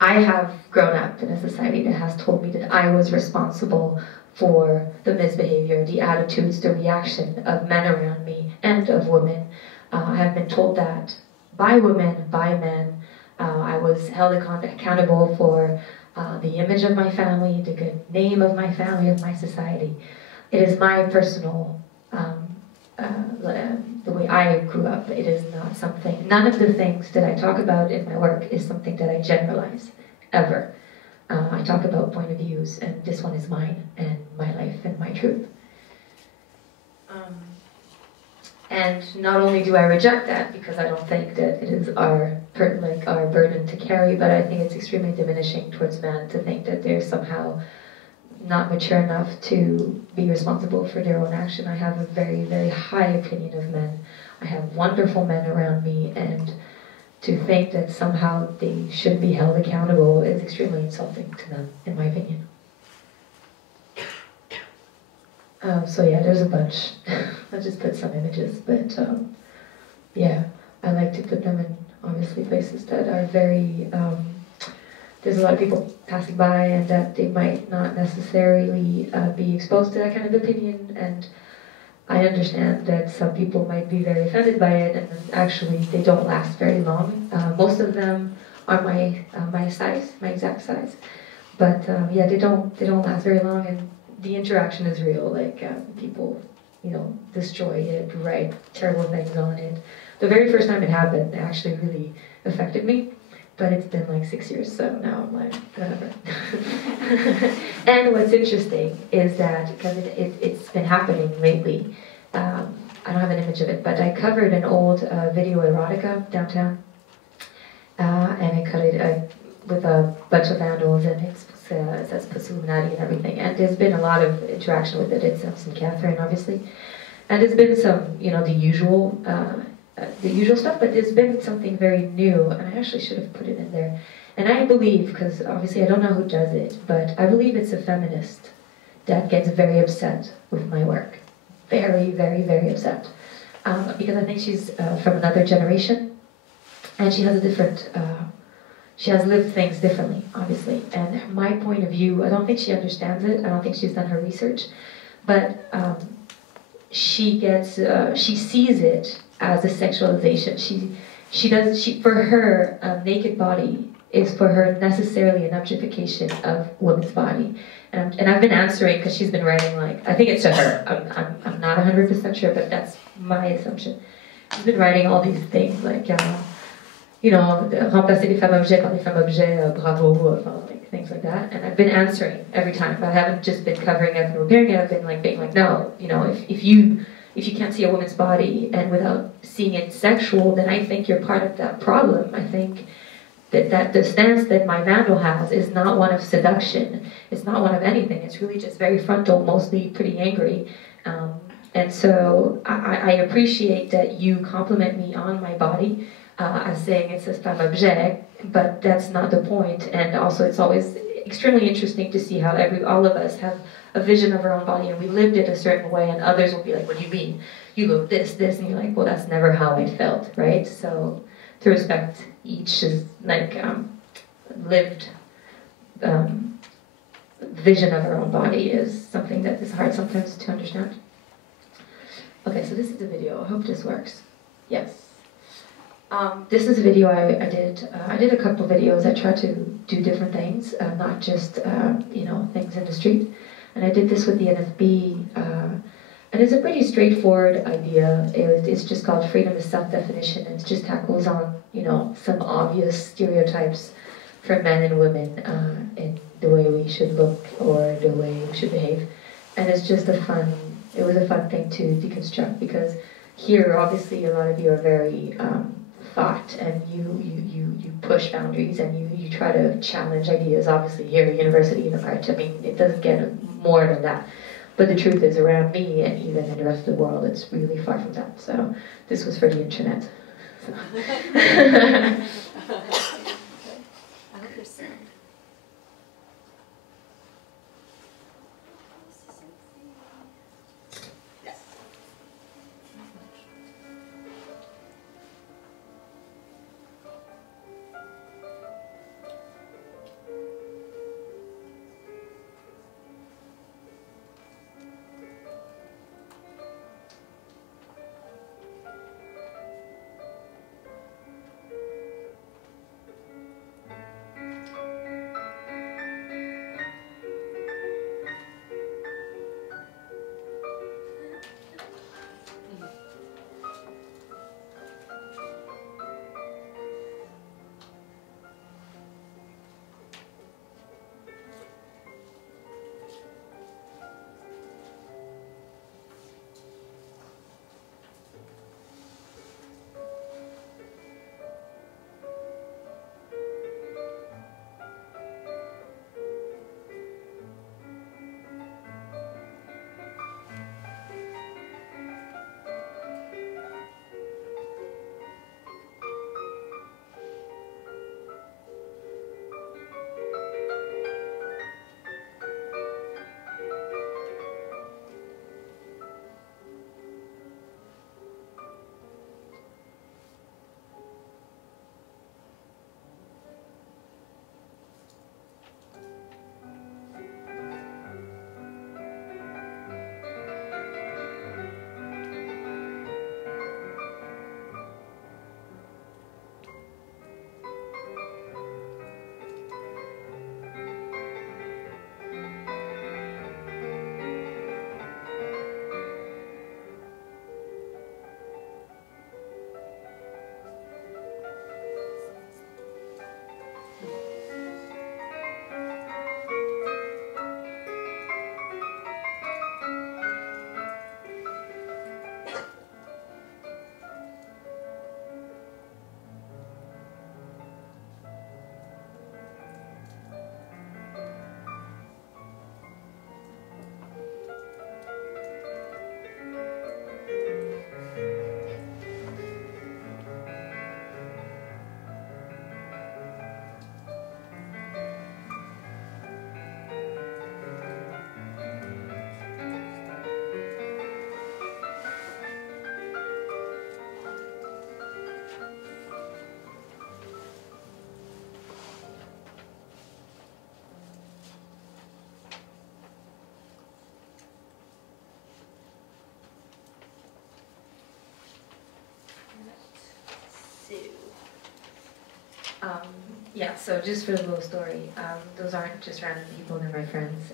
I have grown up in a society that has told me that I was responsible for the misbehavior, the attitudes, the reaction of men around me and of women. I have been told that by women, by men. I was held accountable for the image of my family, the good name of my family, of my society. It is my personal, the way I grew up. It is not something, none of the things that I talk about in my work is something that I generalize, ever. I talk about point of views, and this one is mine, and my life, and my truth. And not only do I reject that, because I don't think that it is our burden to carry, but I think it's extremely diminishing towards men to think that they're somehow not mature enough to be responsible for their own action. I have a very, very high opinion of men. I have wonderful men around me, and to think that somehow they should be held accountable is extremely insulting to them, in my opinion. So yeah, there's a bunch. I just put some images, but yeah, I like to put them in obviously places that are very, there's a lot of people passing by and that they might not necessarily be exposed to that kind of opinion, and I understand that some people might be very offended by it, and actually they don't last very long. Most of them are my size, my exact size, but yeah, they don't last very long, and the interaction is real. Like people, destroy it, write terrible things on it. The very first time it happened, it actually really affected me, but it's been like 6 years, so now I'm like, whatever. And what's interesting is that, because it's been happening lately, I don't have an image of it, but I covered an old video erotica downtown, and I cut it with a bunch of vandals, and it says Illuminati and everything, and there's been a lot of interaction with it. It's St. Catherine, obviously, and there's been some, the usual stuff, but there's been something very new, and I actually should have put it in there. And I believe, because obviously I don't know who does it, but I believe it's a feminist that gets very upset with my work. Very, very, very upset. Because I think she's from another generation, and she has a different she has lived things differently, obviously. And my point of view, I don't think she understands it. I don't think she's done her research. But she sees it as a sexualization. For her, a naked body is for her necessarily an objectification of woman's body. And I've been answering because she's been writing, like, I think it's to her. I'm not 100% sure, but that's my assumption. She's been writing all these things, like, remplacer les femmes objets par les femmes objets, bravo, like things like that. And I've been answering every time. I haven't just been covering it and repairing it. I've been like being like, no, if you can't see a woman's body and without seeing it sexual, then I think you're part of that problem. I think that the stance that my vandal has is not one of seduction. It's not one of anything. It's really just very frontal, mostly pretty angry. And so I appreciate that you compliment me on my body as saying it's a femme objet, but that's not the point. And also it's always extremely interesting to see how all of us have a vision of our own body, and we lived it a certain way, and others will be like, what do you mean? You look this, and you're like, well, that's never how I felt, right? So to respect each is like lived vision of our own body is something that is hard sometimes to understand. Okay, so this is the video. I hope this works. Yes. This is a video I did. I did a couple videos. I tried to do different things, not just things in the street. And I did this with the NFB, and it's a pretty straightforward idea. It's just called freedom is self-definition, and it just tackles on some obvious stereotypes for men and women in the way we should look or the way we should behave. And it's just it was a fun thing to deconstruct, because here obviously a lot of you are very thought, and you push boundaries, and you try to challenge ideas. Obviously here at university and art, I mean, it doesn't get more than that. But the truth is, around me and even in the rest of the world, it's really far from that. So this was for the internet. So. I hope there's sound. Yeah, so just for the little story, those aren't just random people, they're my friends.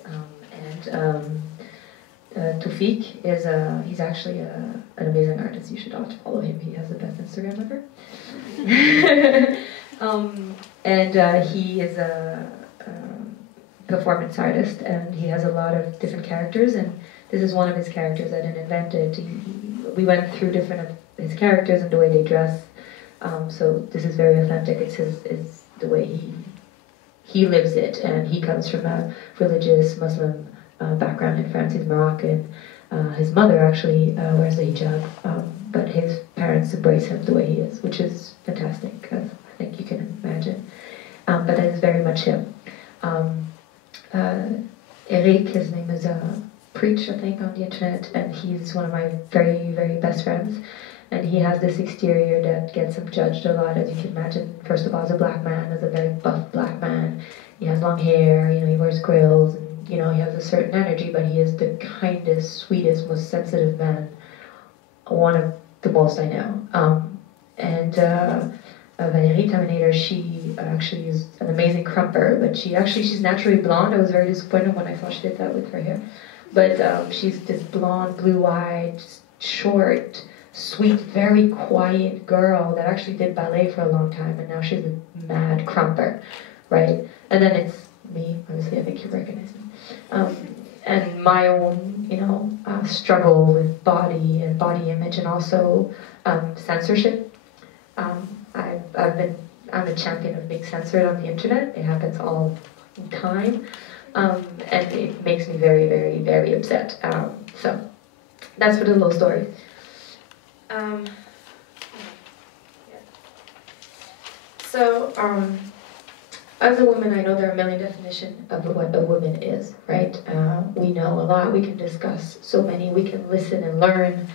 Tufik is he's actually an amazing artist. You should all follow him. He has the best Instagram ever. He is a performance artist, and he has a lot of different characters, and this is one of his characters I didn't invent it. We went through different of his characters and the way they dress. So this is very authentic. It's the way he lives it, and he comes from a religious Muslim background in France. He's Moroccan. His mother actually wears the hijab, but his parents embrace him the way he is, which is fantastic, I think you can imagine. But that is very much him. Eric, his name is Preach, I think, on the internet, and he's one of my very, very best friends. And he has this exterior that gets him judged a lot, as you can imagine. First of all, as a black man, as a very buff black man. He has long hair, he wears grills, and he has a certain energy, but he is the kindest, sweetest, most sensitive man. One of the most I know. Valérie Terminator, she actually is an amazing crumper, but she's naturally blonde. I was very disappointed when I saw she did that with her hair. But she's this blonde, blue-eyed, short, sweet, very quiet girl that actually did ballet for a long time, and now she's a mad crumper, right? And then it's me, obviously. I think you recognize me. And my own, struggle with body and body image, and also censorship. I'm a champion of being censored on the internet. It happens all the time, and it makes me very, very, very upset. So that's for the little story. As a woman, I know there are a million definitions of what a woman is, right? We know a lot, we can discuss so many, we can listen and learn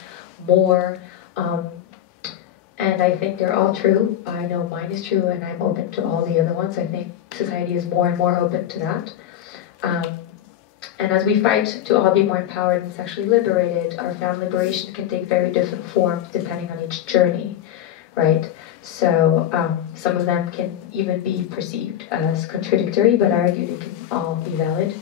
more, and I think they're all true. I know mine is true, and I'm open to all the other ones. I think society is more and more open to that. And as we fight to all be more empowered and sexually liberated, our found liberation can take very different forms depending on each journey, right? So some of them can even be perceived as contradictory, but I argue they can all be valid.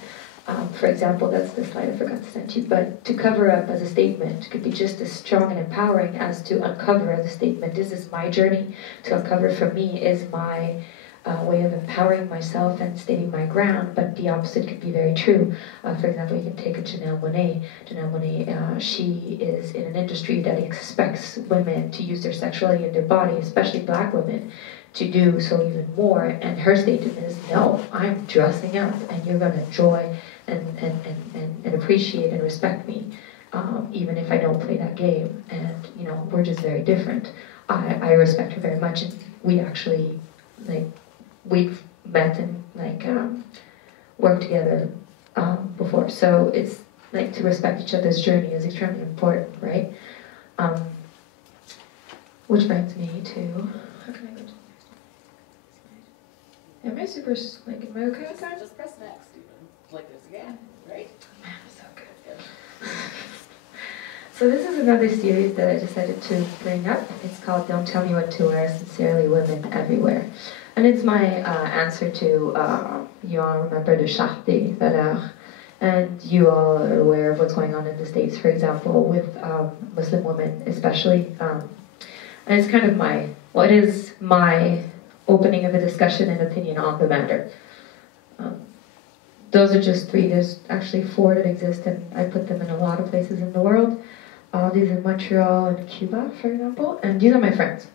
For example, that's the slide I forgot to send you, but to cover up as a statement could be just as strong and empowering as to uncover as a statement. This is my journey. To uncover for me is my way of empowering myself and stating my ground, but the opposite could be very true. For example, you can take a Janelle Monáe. Janelle Monáe, she is in an industry that expects women to use their sexuality and their body, especially black women, to do so even more, and her statement is, no, I'm dressing up, and you're going to enjoy and appreciate and respect me, even if I don't play that game. And, we're just very different. I respect her very much, and we actually, we've met and, worked together before. So it's, to respect each other's journey is extremely important, right? Which brings me to, how can I go to? Am I super, am I okay with that? Just press next, like this again, right? Man, so good. So this is another series that I decided to bring up. It's called Don't Tell Me What to Wear, Sincerely Women Everywhere. And it's my answer to, you all remember the Charte des Valeurs, and you all are aware of what's going on in the States, for example, with Muslim women especially. And it's kind of it is my opening of a discussion and opinion on the matter. Those are just 3. There's actually 4 that exist, and I put them in a lot of places in the world. These in Montreal and Cuba, for example, and these are my friends.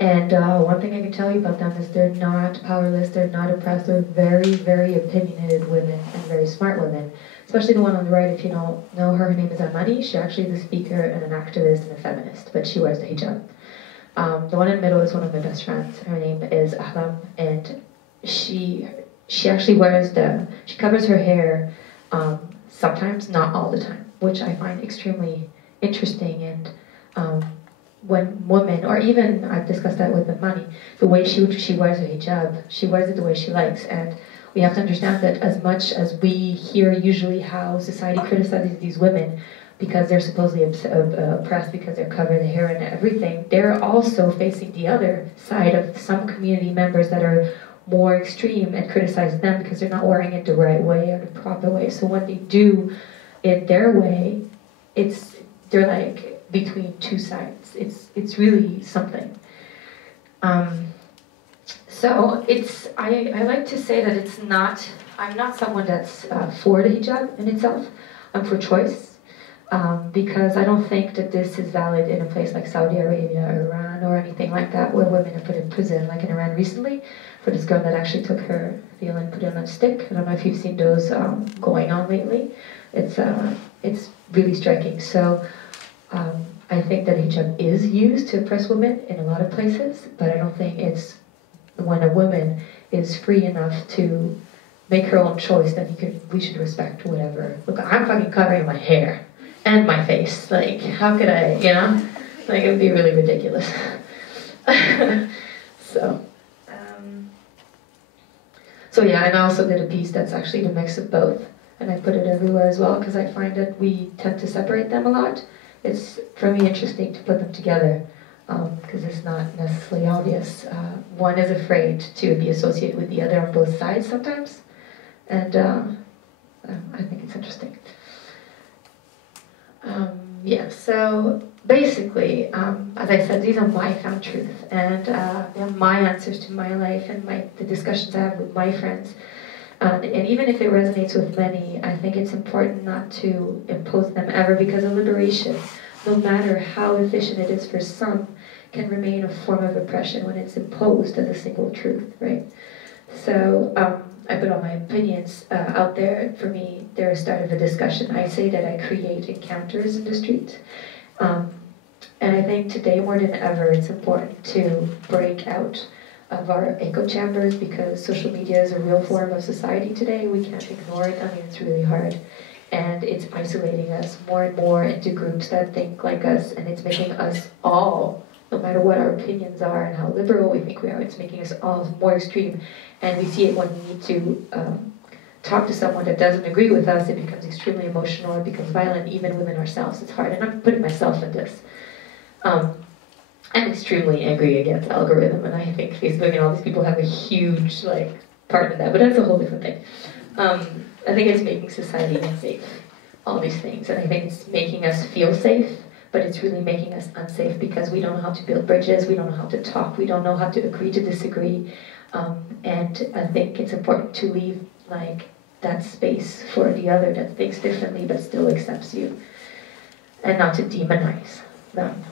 And one thing I can tell you about them is they're not powerless, they're not oppressed, they're very, very opinionated women and very smart women. Especially the one on the right, if you don't know her name is Amani. She's actually the speaker and an activist and a feminist, but she wears the hijab. The one in the middle is one of my best friends. Her name is Ahlam, and she actually she covers her hair sometimes, not all the time, which I find extremely interesting. And when women, or even I've discussed that with Amani, the way she wears her hijab, she wears it the way she likes, and we have to understand that as much as we hear usually how society criticizes these women, because they're supposedly oppressed because they're covered in hair and everything, they're also facing the other side of some community members that are more extreme and criticize them because they're not wearing it the right way or the proper way. So when they do it their way, they're like between two sides. It's really something. So I like to say that I'm not someone that's for the hijab in itself. I'm for choice, because I don't think that this is valid in a place like Saudi Arabia or Iran or anything like that, where women are put in prison, like in Iran recently, for this girl that actually took her veil and put it on a stick. I don't know if you've seen those going on lately. It's really striking. So I think that hijab is used to oppress women in a lot of places, but I don't think it's when a woman is free enough to make her own choice, then we should respect whatever. Look, I'm fucking covering my hair and my face. Like, how could I, Like, it would be really ridiculous. So yeah, and I also did a piece that's actually the mix of both. And I put it everywhere as well, because I find that we tend to separate them a lot. It's, for me, interesting to put them together, because it's not necessarily obvious. One is afraid to be associated with the other on both sides sometimes. And I think it's interesting. Yeah, so basically, as I said, these are my found truth, and they're my answers to my life and the discussions I have with my friends. And even if it resonates with many, I think it's important not to impose them ever, because a liberation, no matter how efficient it is for some, can remain a form of oppression when it's imposed as a single truth, right? So I put all my opinions out there. For me, they're a start of a discussion. I say that I create encounters in the street. And I think today more than ever, it's important to break out of our echo chambers, because social media is a real form of society today. We can't ignore it. I mean, it's really hard. And it's isolating us more and more into groups that think like us, and it's making us all, no matter what our opinions are and how liberal we think we are, it's making us all more extreme. And we see it when we need to talk to someone that doesn't agree with us. It becomes extremely emotional, it becomes violent, even within ourselves. It's hard, and I'm putting myself in this. I'm extremely angry against algorithm, and I think Facebook and all these people have a huge part in that, but that's a whole different thing. I think it's making society unsafe, all these things, and I think it's making us feel safe, but it's really making us unsafe, because we don't know how to build bridges, we don't know how to talk, we don't know how to agree to disagree, and I think it's important to leave that space for the other that thinks differently but still accepts you, and not to demonize them.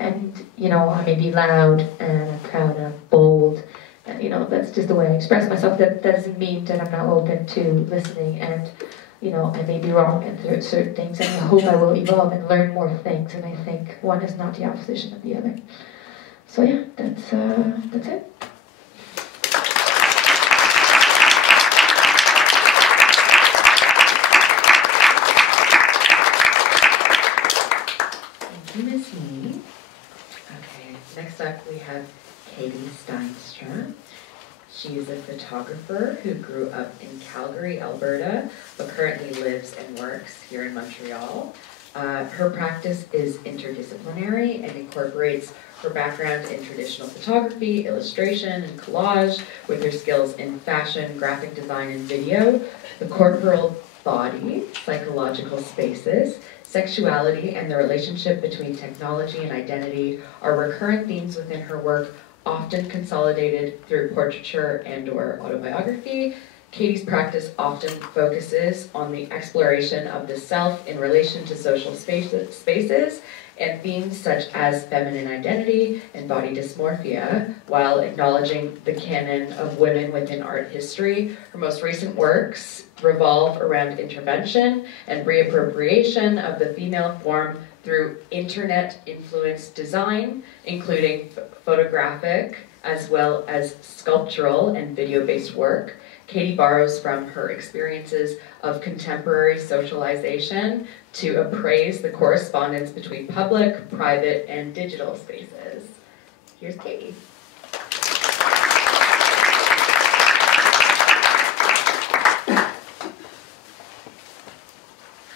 And I may be loud and I'm proud and I'm bold, and that's just the way I express myself. That doesn't mean that I'm not open to listening, and I may be wrong in certain things, and I hope I will evolve and learn more things, and I think one is not the opposition of the other. So yeah, that's it. Thank you, MissMe. Okay, next up we have Katie Stienstra. She is a photographer who grew up in Calgary, Alberta, but currently lives and works here in Montreal. Her practice is interdisciplinary and incorporates her background in traditional photography, illustration, and collage with her skills in fashion, graphic design, and video, the corporal body, psychological spaces, sexuality, and the relationship between technology and identity are recurrent themes within her work, often consolidated through portraiture and/or autobiography. Katie's practice often focuses on the exploration of the self in relation to social spaces and themes such as feminine identity and body dysmorphia, while acknowledging the canon of women within art history. Her most recent works revolve around intervention and reappropriation of the female form through internet-influenced design, including photographic as well as sculptural and video-based work. Katie borrows from her experiences of contemporary socialization to appraise the correspondence between public, private, and digital spaces. Here's Katie.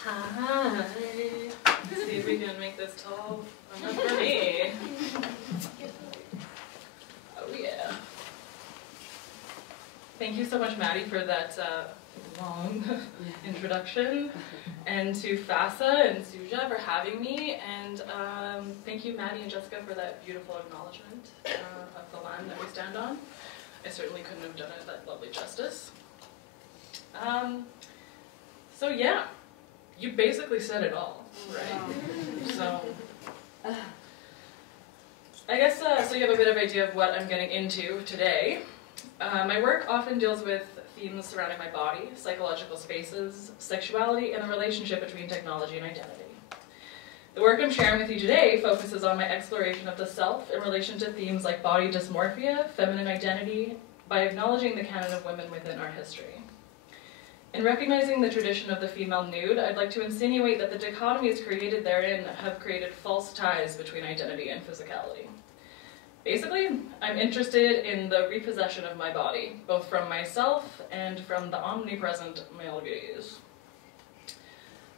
Hi. Oh, enough for me. Oh yeah. Thank you so much, Maddie, for that long introduction, and to FASA and Suja for having me, and thank you, Maddie and Jessica, for that beautiful acknowledgement of the land that we stand on. I certainly couldn't have done it that lovely justice. So yeah, you basically said it all, right? So I guess, so you have a bit of idea of what I'm getting into today. My work often deals with themes surrounding my body, psychological spaces, sexuality, and the relationship between technology and identity. The work I'm sharing with you today focuses on my exploration of the self in relation to themes like body dysmorphia, feminine identity, by acknowledging the canon of women within our history. In recognizing the tradition of the female nude, I'd like to insinuate that the dichotomies created therein have created false ties between identity and physicality. Basically, I'm interested in the repossession of my body, both from myself and from the omnipresent male gaze.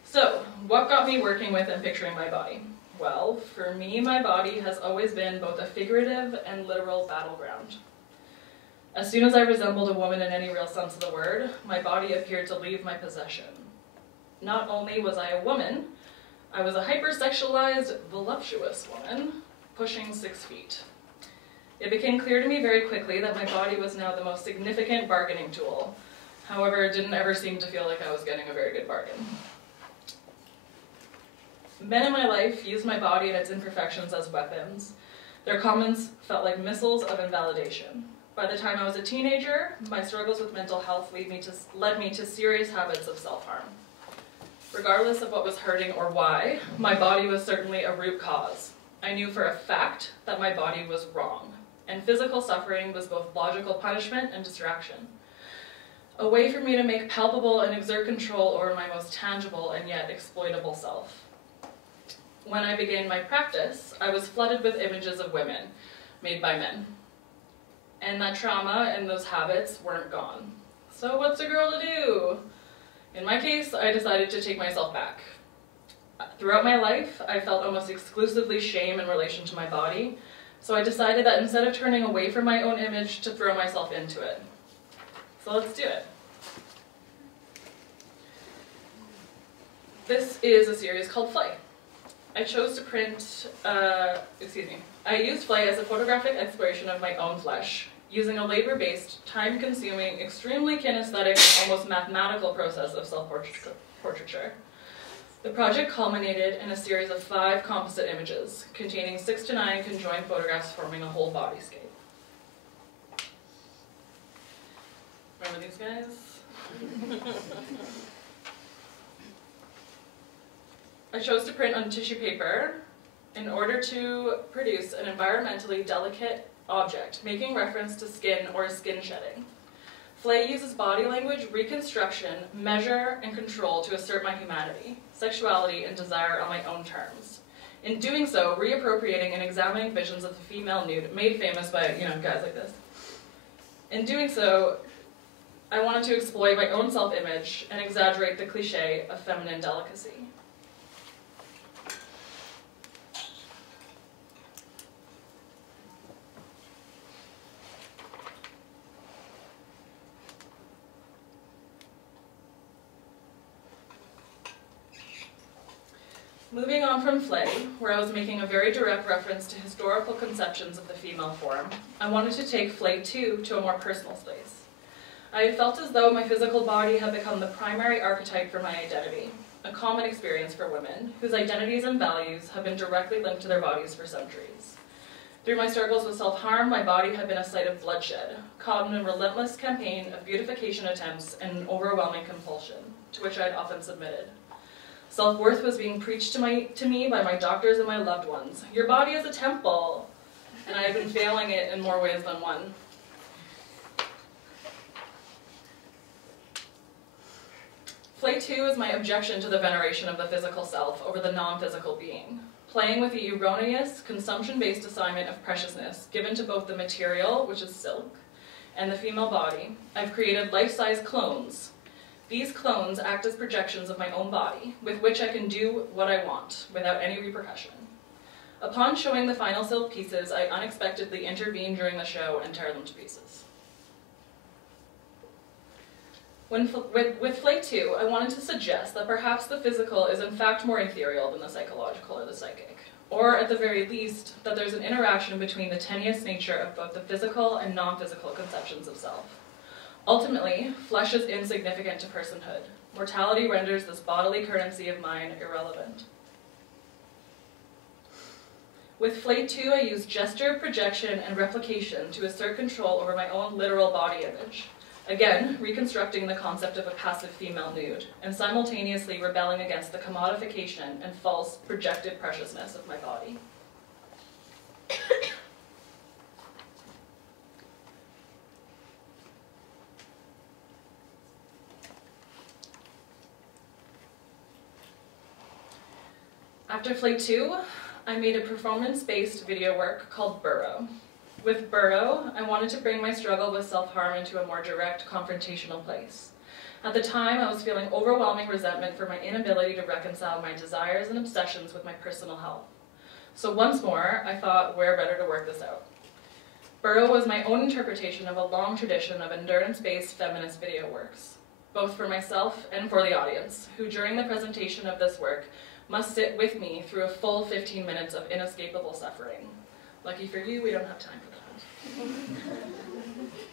So, what got me working with and picturing my body? Well, for me, my body has always been both a figurative and literal battleground. As soon as I resembled a woman in any real sense of the word, my body appeared to leave my possession. Not only was I a woman, I was a hypersexualized, voluptuous woman, pushing 6 feet. It became clear to me very quickly that my body was now the most significant bargaining tool. However, it didn't ever seem to feel like I was getting a very good bargain. Men in my life used my body and its imperfections as weapons. Their comments felt like missiles of invalidation. By the time I was a teenager, my struggles with mental health led me to serious habits of self-harm. Regardless of what was hurting or why, my body was certainly a root cause. I knew for a fact that my body was wrong, and physical suffering was both logical punishment and distraction. A way for me to make palpable and exert control over my most tangible and yet exploitable self. When I began my practice, I was flooded with images of women made by men. And that trauma and those habits weren't gone. So what's a girl to do? In my case, I decided to take myself back. Throughout my life, I felt almost exclusively shame in relation to my body, so I decided that instead of turning away from my own image, to throw myself into it. So let's do it. This is a series called Flay. I chose to print, I used Flay as a photographic exploration of my own flesh, using a labor-based, time-consuming, extremely kinesthetic, almost mathematical process of self-portraiture. The project culminated in a series of 5 composite images, containing 6 to 9 conjoined photographs forming a whole bodyscape. Remember these guys? I chose to print on tissue paper in order to produce an environmentally delicate object, making reference to skin or skin shedding. Flay uses body language, reconstruction, measure, and control to assert my humanity, sexuality, and desire on my own terms. In doing so, reappropriating and examining visions of the female nude made famous by, guys like this. In doing so, I wanted to exploit my own self-image and exaggerate the cliche of feminine delicacy. Moving on from Flay, where I was making a very direct reference to historical conceptions of the female form, I wanted to take Flay 2 to a more personal space. I had felt as though my physical body had become the primary archetype for my identity, a common experience for women, whose identities and values have been directly linked to their bodies for centuries. Through my struggles with self-harm, my body had been a site of bloodshed, caught in a relentless campaign of beautification attempts and an overwhelming compulsion, to which I had often submitted. Self-worth was being preached to me by my doctors and my loved ones. Your body is a temple, and I had been failing it in more ways than one. Flay 2 is my objection to the veneration of the physical self over the non-physical being, playing with the erroneous, consumption-based assignment of preciousness given to both the material, which is silk, and the female body. I've created life-size clones. These clones act as projections of my own body, with which I can do what I want, without any repercussion. Upon showing the final silk pieces, I unexpectedly intervene during the show and tear them to pieces. With Flay 2, I wanted to suggest that perhaps the physical is in fact more ethereal than the psychological or the psychic, or at the very least, that there's an interaction between the tenuous nature of both the physical and non-physical conceptions of self. Ultimately, flesh is insignificant to personhood. Mortality renders this bodily currency of mine irrelevant. With Flay 2, I use gesture, projection, and replication to assert control over my own literal body image. Again, reconstructing the concept of a passive female nude, and simultaneously rebelling against the commodification and false, projected preciousness of my body. After Flay 2, I made a performance-based video work called Burrow. With Burrow, I wanted to bring my struggle with self-harm into a more direct, confrontational place. At the time, I was feeling overwhelming resentment for my inability to reconcile my desires and obsessions with my personal health. So once more, I thought, where better to work this out? Burrow was my own interpretation of a long tradition of endurance-based feminist video works, both for myself and for the audience, who during the presentation of this work must sit with me through a full 15 minutes of inescapable suffering. Lucky for you, we don't have time for that.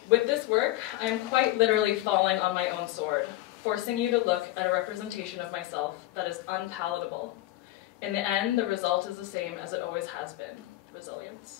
With this work, I am quite literally falling on my own sword, forcing you to look at a representation of myself that is unpalatable. In the end, the result is the same as it always has been: resilience.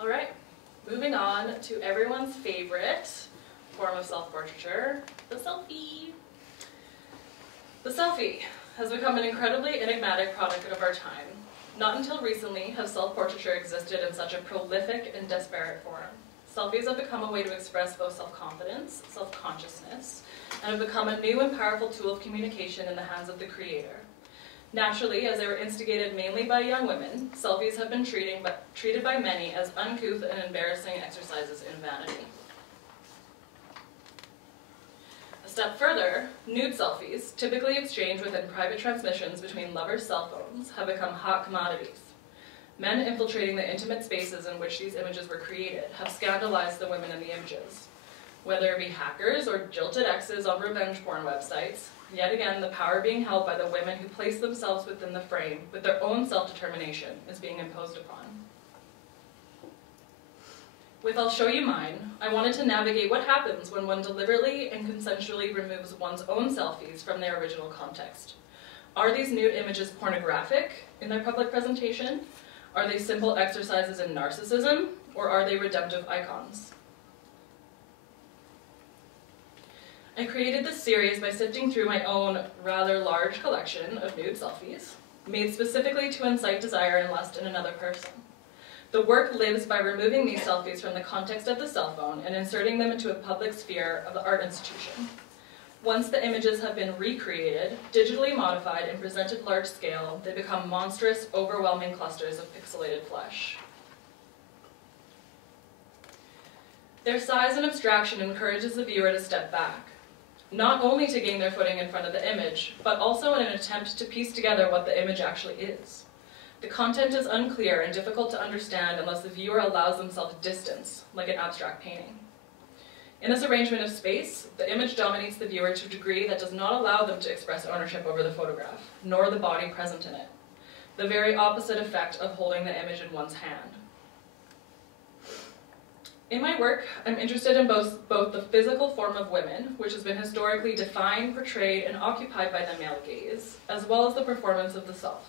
All right, moving on to everyone's favorite form of self-portraiture, the selfie. The selfie has become an incredibly enigmatic product of our time. Not until recently has self-portraiture existed in such a prolific and disparate form. Selfies have become a way to express both self-confidence, self-consciousness, and have become a new and powerful tool of communication in the hands of the creator. Naturally, as they were instigated mainly by young women, selfies have been treated by many as uncouth and embarrassing exercises in vanity. A step further, nude selfies, typically exchanged within private transmissions between lovers' cell phones, have become hot commodities. Men infiltrating the intimate spaces in which these images were created have scandalized the women in the images. Whether it be hackers or jilted exes on revenge porn websites, yet again, the power being held by the women who place themselves within the frame with their own self-determination is being imposed upon. With I'll Show You Mine, I wanted to navigate what happens when one deliberately and consensually removes one's own selfies from their original context. Are these nude images pornographic in their public presentation? Are they simple exercises in narcissism? Or are they redemptive icons? I created this series by sifting through my own rather large collection of nude selfies, made specifically to incite desire and lust in another person. The work lives by removing these selfies from the context of the cell phone and inserting them into a public sphere of the art institution. Once the images have been recreated, digitally modified, and presented large scale, they become monstrous, overwhelming clusters of pixelated flesh. Their size and abstraction encourages the viewer to step back, not only to gain their footing in front of the image, but also in an attempt to piece together what the image actually is. The content is unclear and difficult to understand unless the viewer allows themselves distance, like an abstract painting. In this arrangement of space, the image dominates the viewer to a degree that does not allow them to express ownership over the photograph, nor the body present in it, the very opposite effect of holding the image in one's hand. In my work, I'm interested in both the physical form of women, which has been historically defined, portrayed, and occupied by the male gaze, as well as the performance of the self.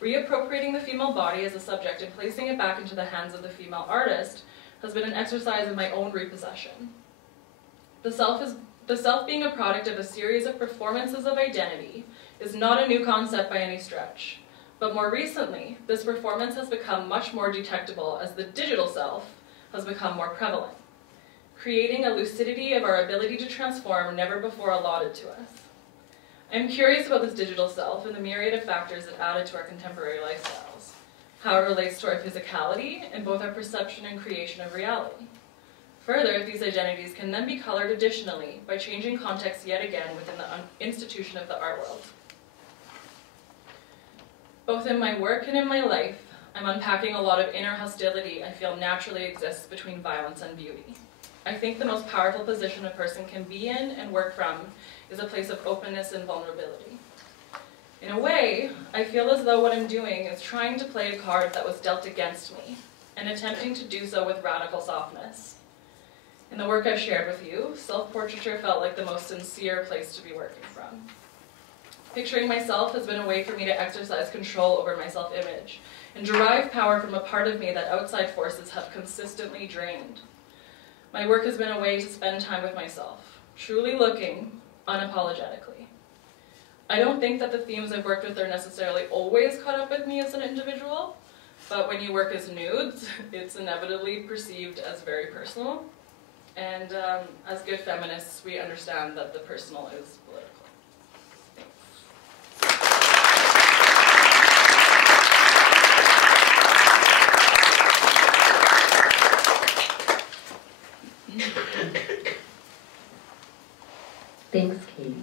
Reappropriating the female body as a subject and placing it back into the hands of the female artist has been an exercise in my own repossession. The self being a product of a series of performances of identity is not a new concept by any stretch, but more recently, this performance has become much more detectable as the digital self has become more prevalent, creating a lucidity of our ability to transform never before allotted to us. I'm curious about this digital self and the myriad of factors it added to our contemporary lifestyles, how it relates to our physicality and both our perception and creation of reality. Further, if these identities can then be colored additionally by changing context yet again within the institution of the art world. Both in my work and in my life, I'm unpacking a lot of inner hostility I feel naturally exists between violence and beauty. I think the most powerful position a person can be in and work from is a place of openness and vulnerability. In a way, I feel as though what I'm doing is trying to play a card that was dealt against me, and attempting to do so with radical softness. In the work I've shared with you, self-portraiture felt like the most sincere place to be working from. Picturing myself has been a way for me to exercise control over my self-image, and derive power from a part of me that outside forces have consistently drained. My work has been a way to spend time with myself, truly looking unapologetically. I don't think that the themes I've worked with are necessarily always caught up with me as an individual, but when you work as nudes, it's inevitably perceived as very personal. And as good feminists, we understand that the personal is political. Thanks, Katie.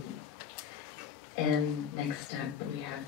And next up we have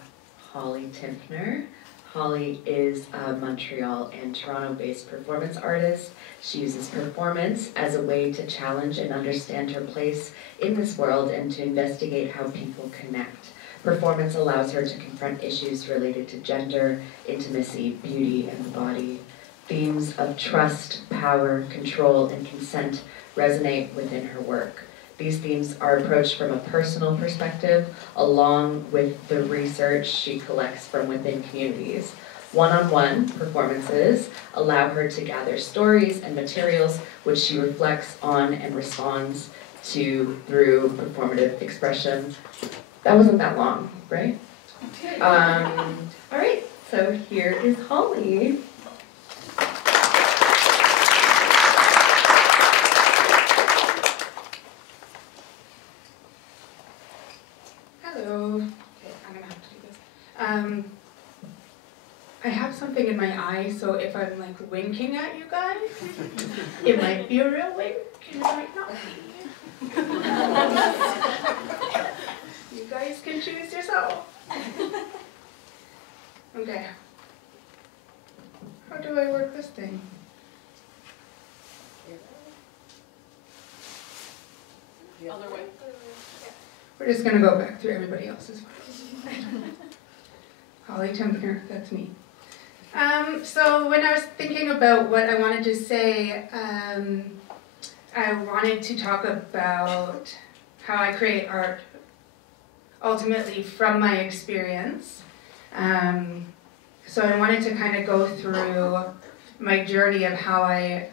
Holly Timpener. Holly is a Montreal and Toronto-based performance artist. She uses performance as a way to challenge and understand her place in this world and to investigate how people connect. Performance allows her to confront issues related to gender, intimacy, beauty, and the body. Themes of trust, power, control, and consent resonate within her work. These themes are approached from a personal perspective, along with the research she collects from within communities. One-on-one performances allow her to gather stories and materials which she reflects on and responds to through performative expression. That wasn't that long, right? All right, so here is Holly. Hello. Okay, I'm gonna have to do this. I have something in my eye, so if I'm like winking at you guys, it might be a real wink, and it might not be. You guys can choose yourself. Okay. How do I work this thing? Other way. We're just gonna go back through everybody else's files. Holly Timpener, that's me. So when I was thinking about what I wanted to say, I wanted to talk about how I create art ultimately from my experience. So I wanted to kind of go through my journey of how I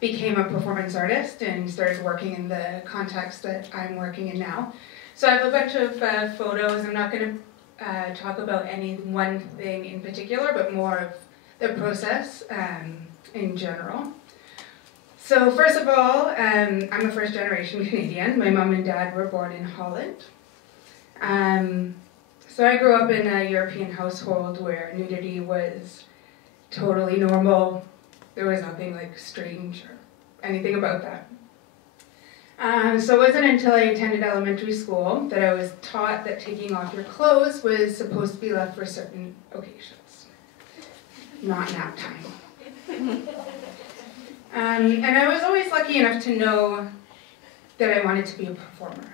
became a performance artist and started working in the context that I'm working in now. So I have a bunch of photos. I'm not going to talk about any one thing in particular, but more of the process in general. So first of all, I'm a first-generation Canadian. My mom and dad were born in Holland. So I grew up in a European household where nudity was totally normal. There was nothing like strange or anything about that. So it wasn't until I attended elementary school that I was taught that taking off your clothes was supposed to be left for certain occasions, not nap time. And I was always lucky enough to know that I wanted to be a performer.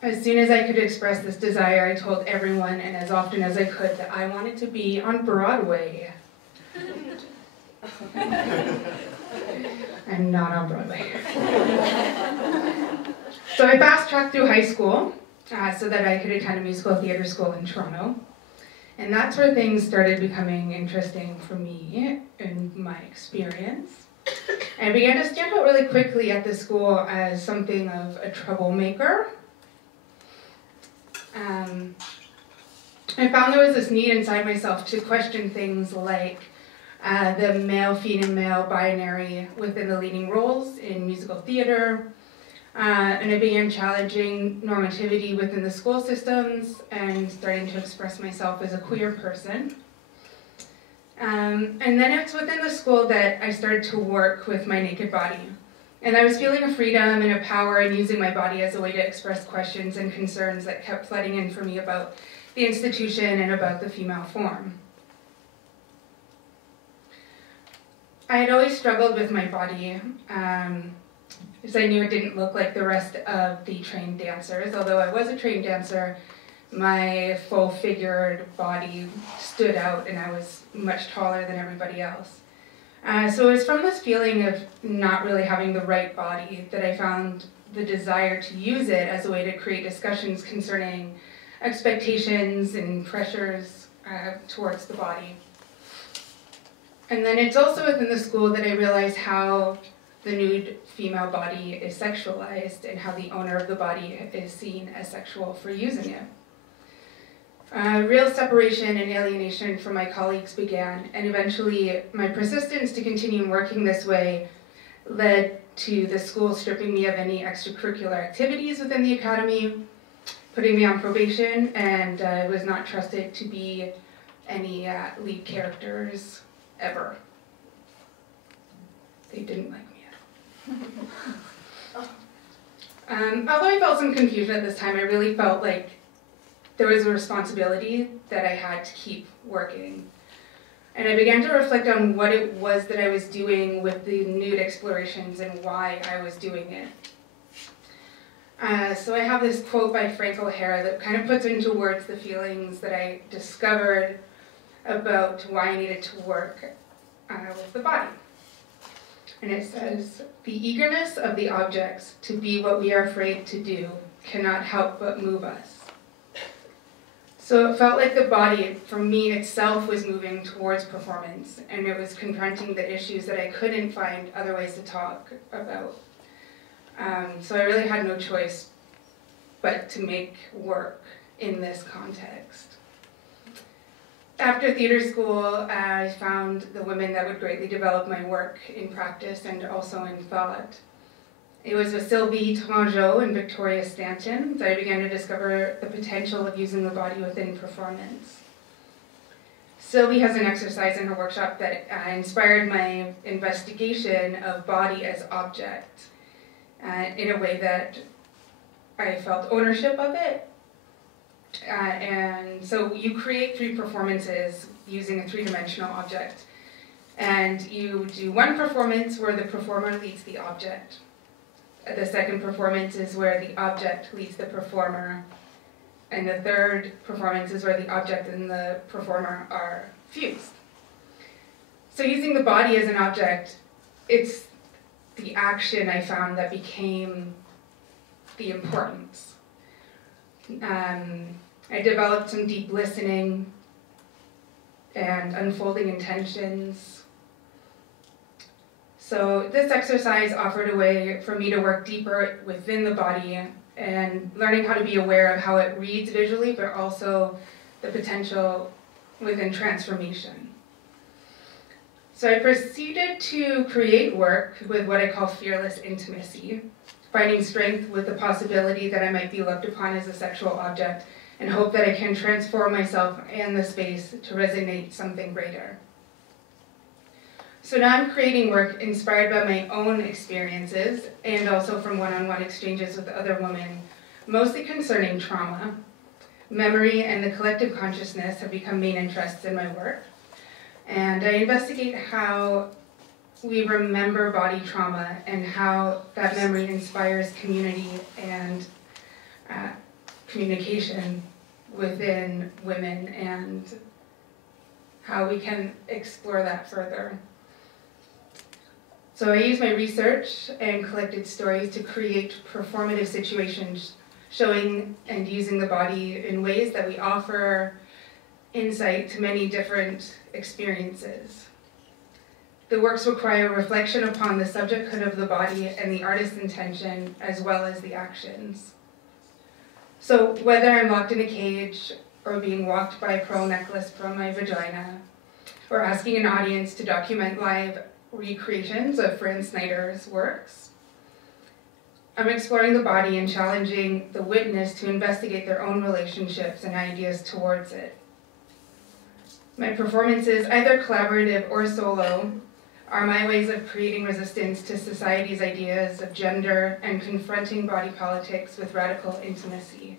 As soon as I could express this desire, I told everyone and as often as I could that I wanted to be on Broadway. and not on Broadway. So I fast-tracked through high school so that I could attend a musical theater school in Toronto. And that's where things started becoming interesting for me in my experience. I began to stand out really quickly at the school as something of a troublemaker. I found there was this need inside myself to question things like the male-female binary within the leading roles in musical theater, and I began challenging normativity within the school systems and starting to express myself as a queer person. And then it's within the school that I started to work with my naked body. And I was feeling a freedom and a power in using my body as a way to express questions and concerns that kept flooding in for me about the institution and about the female form. I had always struggled with my body, because I knew it didn't look like the rest of the trained dancers. Although I was a trained dancer, my full-figured body stood out and I was much taller than everybody else. So it was from this feeling of not really having the right body that I found the desire to use it as a way to create discussions concerning expectations and pressures towards the body. And then it's also within the school that I realized how the nude female body is sexualized and how the owner of the body is seen as sexual for using it. Real separation and alienation from my colleagues began, and eventually my persistence to continue working this way led to the school stripping me of any extracurricular activities within the academy, putting me on probation, and I was not trusted to be any lead characters ever. They didn't like me at all. Although I felt some confusion at this time, I really felt like there was a responsibility that I had to keep working. And I began to reflect on what it was that I was doing with the nude explorations and why I was doing it. So I have this quote by Frank O'Hara that kind of puts into words the feelings that I discovered about why I needed to work with the body. And it says, "The eagerness of the objects to be what we are afraid to do cannot help but move us." So it felt like the body, for me itself, was moving towards performance, and it was confronting the issues that I couldn't find other ways to talk about. So I really had no choice but to make work in this context. After theater school, I found the women that would greatly develop my work in practice and also in thought. It was with Sylvie Tourangeau and Victoria Stanton that I began to discover the potential of using the body within performance. Sylvie has an exercise in her workshop that inspired my investigation of body as object in a way that I felt ownership of it. And so you create 3 performances using a 3-dimensional object. And you do one performance where the performer leads the object. The second performance is where the object leads the performer. And the third performance is where the object and the performer are fused. So using the body as an object, it's the action I found that became the importance. I developed some deep listening and unfolding intentions. So this exercise offered a way for me to work deeper within the body and learning how to be aware of how it reads visually, but also the potential within transformation. So I proceeded to create work with what I call fearless intimacy, finding strength with the possibility that I might be looked upon as a sexual object and hope that I can transform myself and the space to resonate something greater. So now I'm creating work inspired by my own experiences and also from one-on-one exchanges with other women, mostly concerning trauma. Memory and the collective consciousness have become main interests in my work. And I investigate how we remember body trauma and how that memory inspires community and communication within women and how we can explore that further. So I used my research and collected stories to create performative situations showing and using the body in ways that we offer insight to many different experiences. The works require reflection upon the subjecthood of the body and the artist's intention, as well as the actions. So whether I'm locked in a cage, or being walked by a pearl necklace from my vagina, or asking an audience to document live recreations of Fran Snyder's works, I'm exploring the body and challenging the witness to investigate their own relationships and ideas towards it. My performances, either collaborative or solo, are my ways of creating resistance to society's ideas of gender and confronting body politics with radical intimacy.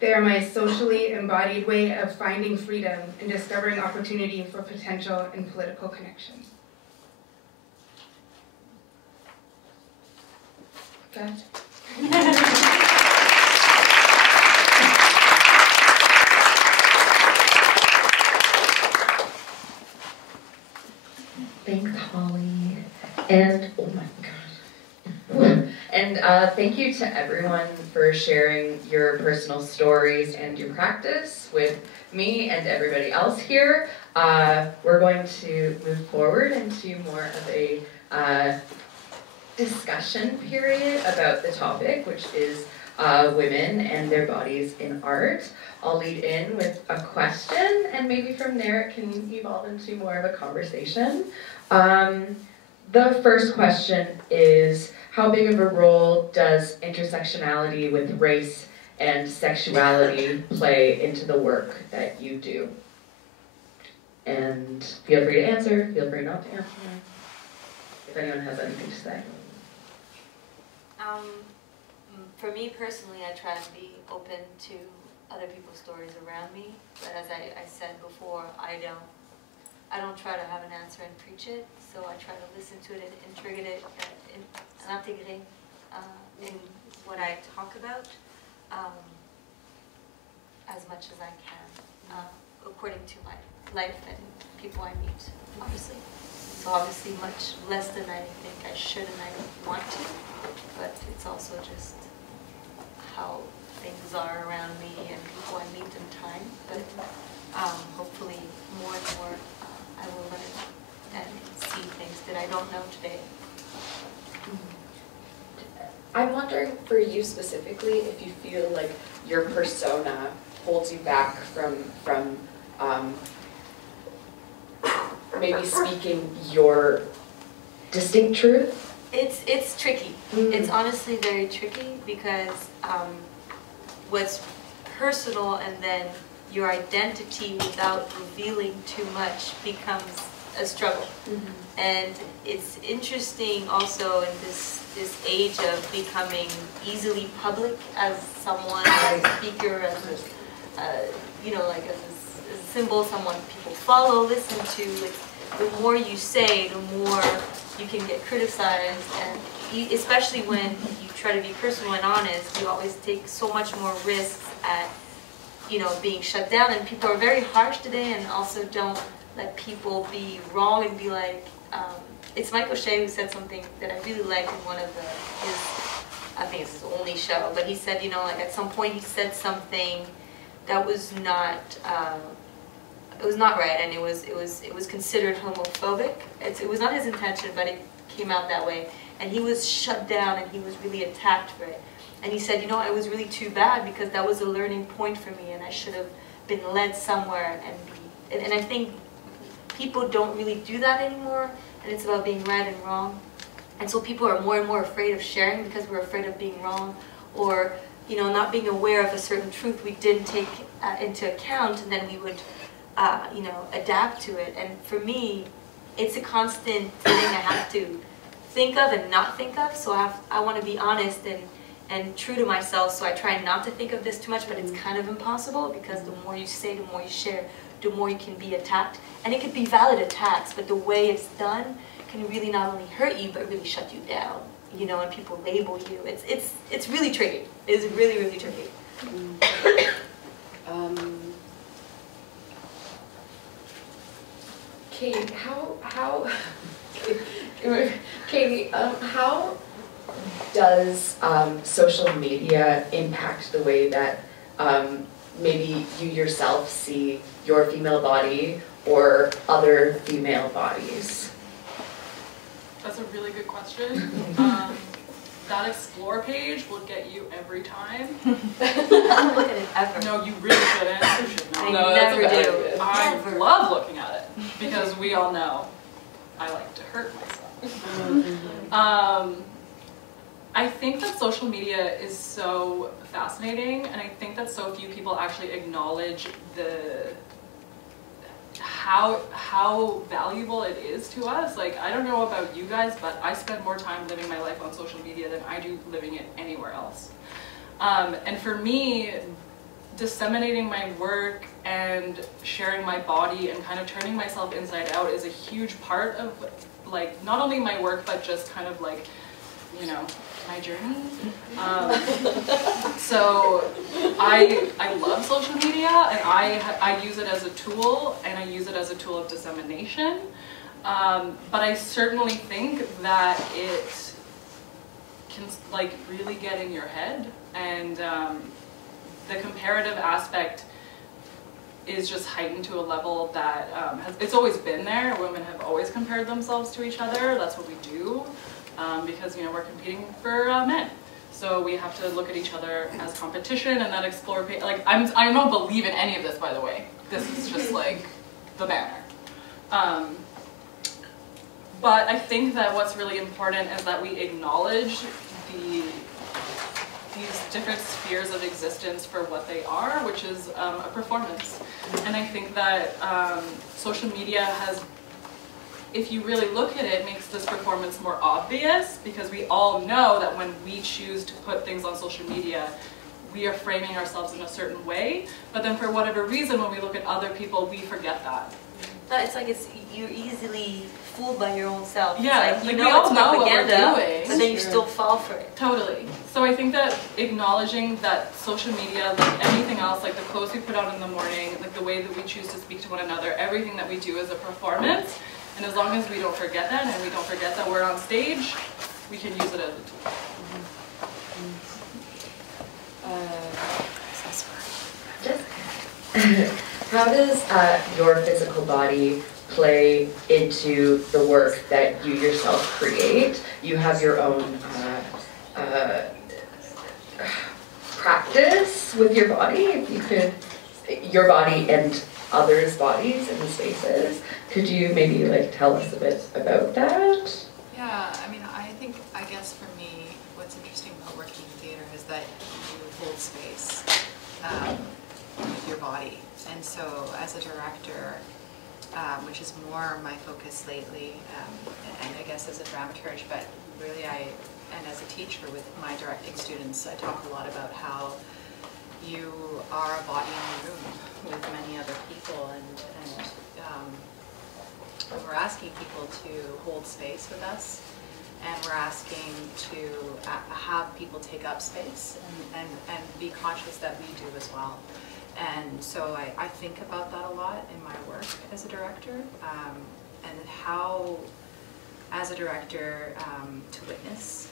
They are my socially embodied way of finding freedom and discovering opportunity for potential and political connection. Good. Thanks, Holly. And, oh my gosh. And thank you to everyone for sharing your personal stories and your practice with me and everybody else here. We're going to move forward into more of a discussion period about the topic, which is women and their bodies in art. I'll lead in with a question, and maybe from there it can evolve into more of a conversation. The first question is, how big of a role does intersectionality with race and sexuality play into the work that you do? And feel free to answer, feel free not to answer, if anyone has anything to say. For me personally, I try to be open to other people's stories around me, but as I said before, I don't try to have an answer and preach it, so I try to listen to it and integrate it, in what I talk about as much as I can, according to my life and people I meet, obviously. So obviously much less than I think I should and I want to, but it's also just how things are around me and people I meet in time. But hopefully more and more I will learn and see things that I don't know today. I'm wondering for you specifically if you feel like your persona holds you back from maybe speaking your distinct truth? It's tricky. It's honestly very tricky because what's personal and then your identity without revealing too much becomes a struggle. And it's interesting also in this age of becoming easily public as someone, as a speaker, as a, like as a symbol, someone people follow, listen to. The more you say, the more you can get criticized, and especially when you try to be personal and honest, you always take so much more risks at, being shut down. And people are very harsh today, and also don't let people be wrong and be like. It's Michael Shea who said something that I really liked in one of his, I think it's his only show, but he said, like at some point he said something that was not. It was not right, and it was considered homophobic. It was not his intention, but it came out that way. And he was shut down, and he was really attacked for it. And he said, it was really too bad because that was a learning point for me, and I should have been led somewhere. And I think people don't really do that anymore, and it's about being right and wrong. And so people are more and more afraid of sharing because we're afraid of being wrong, or not being aware of a certain truth we didn't take into account, and then we would. Adapt to it. And for me, it's a constant thing I have to think of and not think of. So I want to be honest and true to myself. So I try not to think of this too much, but it's kind of impossible because the more you say, the more you share, the more you can be attacked. And it could be valid attacks, but the way it's done can really not only hurt you, but really shut you down. And people label you. It's really tricky. It's really, really tricky. Kate, how Katie, how does social media impact the way that maybe you yourself see your female body or other female bodies? That's a really good question. That explore page will get you every time. I don't look at it ever. No, you really shouldn't. You should not. I No, that's a never bad do. idea. I Never. love looking at it because we all know I like to hurt myself. I think that social media is so fascinating, and I think that so few people actually acknowledge how valuable it is to us. Like, I don't know about you guys, but I spend more time living my life on social media than I do living it anywhere else. And for me, disseminating my work and sharing my body and kind of turning myself inside out is a huge part of, like, not only my work, but just kind of like, you know, my journey. So I love social media, and I use it as a tool, and I use it as a tool of dissemination. But I certainly think that it can, like, really get in your head, and the comparative aspect is just heightened to a level that it's always been there. Women have always compared themselves to each other. That's what we do. Because, you know, we're competing for men, so we have to look at each other as competition, and that explore page. Like, I don't believe in any of this, by the way. This is just like the banner. But I think that what's really important is that we acknowledge these different spheres of existence for what they are, which is a performance. And I think that social media has, if you really look at it, makes this performance more obvious, because we all know that when we choose to put things on social media, we are framing ourselves in a certain way, but then for whatever reason, when we look at other people, we forget that. It's like you're easily fooled by your own self. Yeah, it's like, like, you we know all it's know what we're propaganda, doing. but then you still fall for it. Totally. So I think that acknowledging that social media, like anything else, like the clothes we put on in the morning, like the way that we choose to speak to one another, everything that we do is a performance. And as long as we don't forget that, and we don't forget that we're on stage, we can use it as a tool. How does your physical body play into the work that you yourself create? You have your own practice with your body. If you could, your body and others' bodies in the spaces. Could you maybe, like, tell us a bit about that? Yeah, I guess for me, what's interesting about working in theater is that you hold space with your body. And so as a director, which is more my focus lately, and I guess as a dramaturge, but really and as a teacher with my directing students, I talk a lot about how you are a body in the room with many other people, and we're asking people to hold space with us, and we're asking to have people take up space and be conscious that we do as well. And so I think about that a lot in my work as a director, and how, as a director, to witness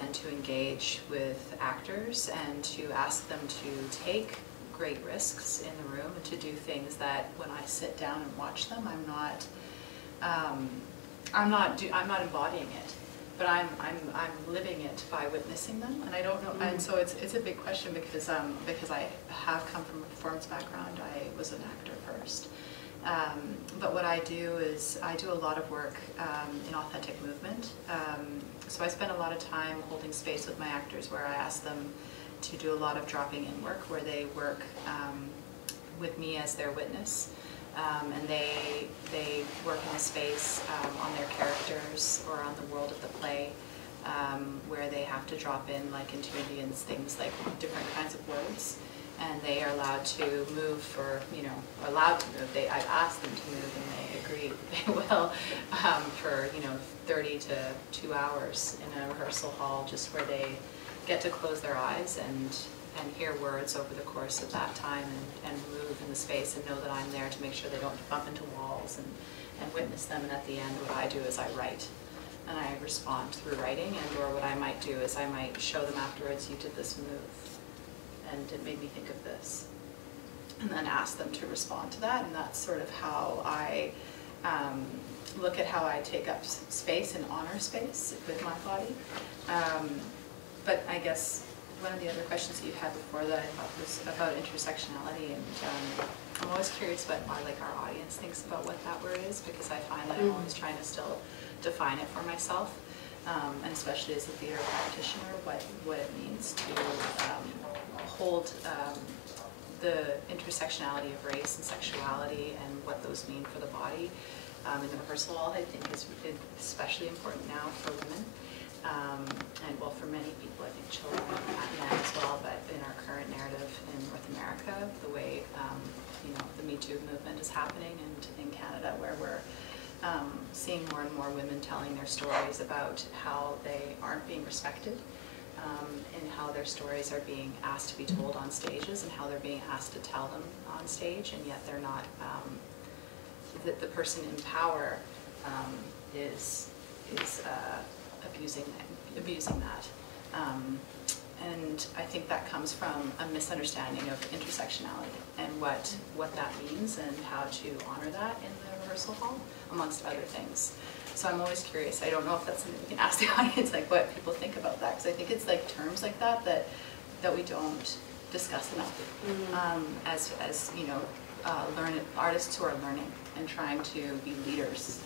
and to engage with actors and to ask them to take great risks in the room and to do things that when I sit down and watch them, I'm not embodying it, but I'm living it by witnessing them, and I don't know. And so it's a big question because I have come from a performance background. I was an actor first, but what I do is I do a lot of work in authentic movement. So I spend a lot of time holding space with my actors, where I ask them to do a lot of dropping in work, where they work with me as their witness. And they work in a space on their characters or on the world of the play, where they have to drop in, like intuitions, things like different kinds of words, and they are allowed to move for, allowed to move. I've asked them to move, and they agree they will, for 30 to 2 hours in a rehearsal hall, just where they get to close their eyes and hear words over the course of that time, and move in the space and know that I'm there to make sure they don't bump into walls, and witness them. And at the end, what I do is I write and I respond through writing, and or what I might do is I might show them afterwards, you did this move, and it made me think of this. And then ask them to respond to that, and that's sort of how I look at how I take up space and honor space with my body. But I guess one of the other questions you had before that I thought was about intersectionality, and I'm always curious about why our audience thinks about what that word is, because I find that I'm always trying to still define it for myself, and especially as a theater practitioner, what it means to hold the intersectionality of race and sexuality and what those mean for the body. In the rehearsal hall, I think is especially important now for women, and well, for many people, I think children and men as well, but in our current narrative in North America, the way the Me Too movement is happening, and in Canada, where we're seeing more and more women telling their stories about how they aren't being respected, and how their stories are being asked to be told on stages, and how they're being asked to tell them on stage, and yet they're not, that the person in power is abusing that. And I think that comes from a misunderstanding of intersectionality and what that means and how to honor that in the rehearsal hall, amongst other things. So I'm always curious. I don't know if that's something we can ask the audience, like what people think about that, because I think it's like terms like that we don't discuss enough as artists who are learning and trying to be leaders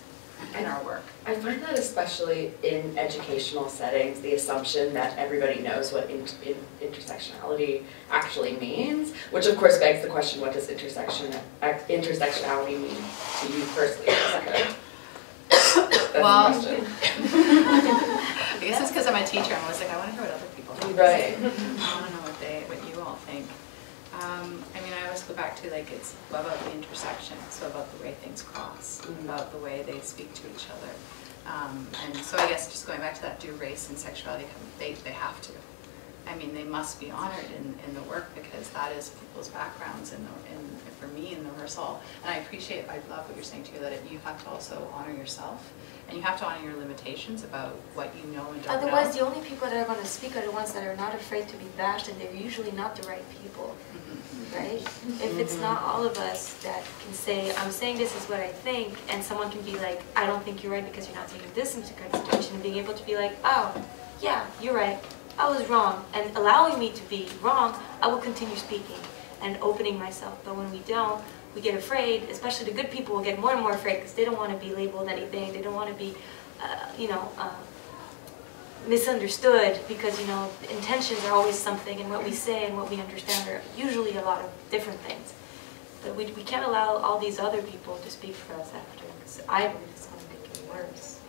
in our work. I find that especially in educational settings, the assumption that everybody knows what intersectionality actually means, which of course begs the question, what does intersectionality mean to you personally, Jessica? Well, I guess it's because I'm a teacher. I'm always like, I want to hear what other people think. Right. I want to know what you all think. I mean, I always go back to it's about the intersection, so about the way things cross, about the way they speak to each other. And so I guess just going back to that, do race and sexuality, they have to. I mean, they must be honored in the work, because that is people's backgrounds and for me in the rehearsal. And I love what you're saying too, that you have to also honor yourself, and you have to honor your limitations about what you know and don't know. Otherwise, the only people that are going to speak are the ones that are not afraid to be bashed, and they're usually not the right people, right? If it's not all of us that can say, I'm saying this is what I think, and someone can be like, I don't think you're right because you're not taking this into consideration, and being able to be like, oh, yeah, you're right, I was wrong, and allowing me to be wrong, I will continue speaking and opening myself. But when we don't, we get afraid, especially the good people will get more and more afraid because they don't want to be labeled anything, they don't want to be, misunderstood, because, intentions are always something, and what we say and what we understand are usually a lot of different things. But we can't allow all these other people to speak for us after, because I believe it's going to make it worse.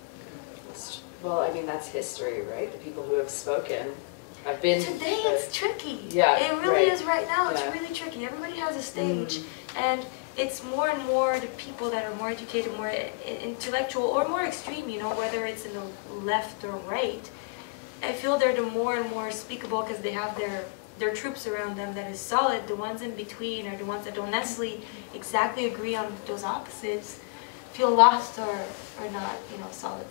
Well, I mean, that's history, right? The people who have spoken have been... Today it's tricky. Yeah, it really right. is right now. It's Yeah. really tricky. Everybody has a stage, and it's more and more the people that are more educated, more intellectual, or more extreme, whether it's in the left or right. I feel they're the more and more speakable because they have their troops around them that is solid. The ones in between are the ones that don't necessarily exactly agree on those opposites, feel lost or not, solid.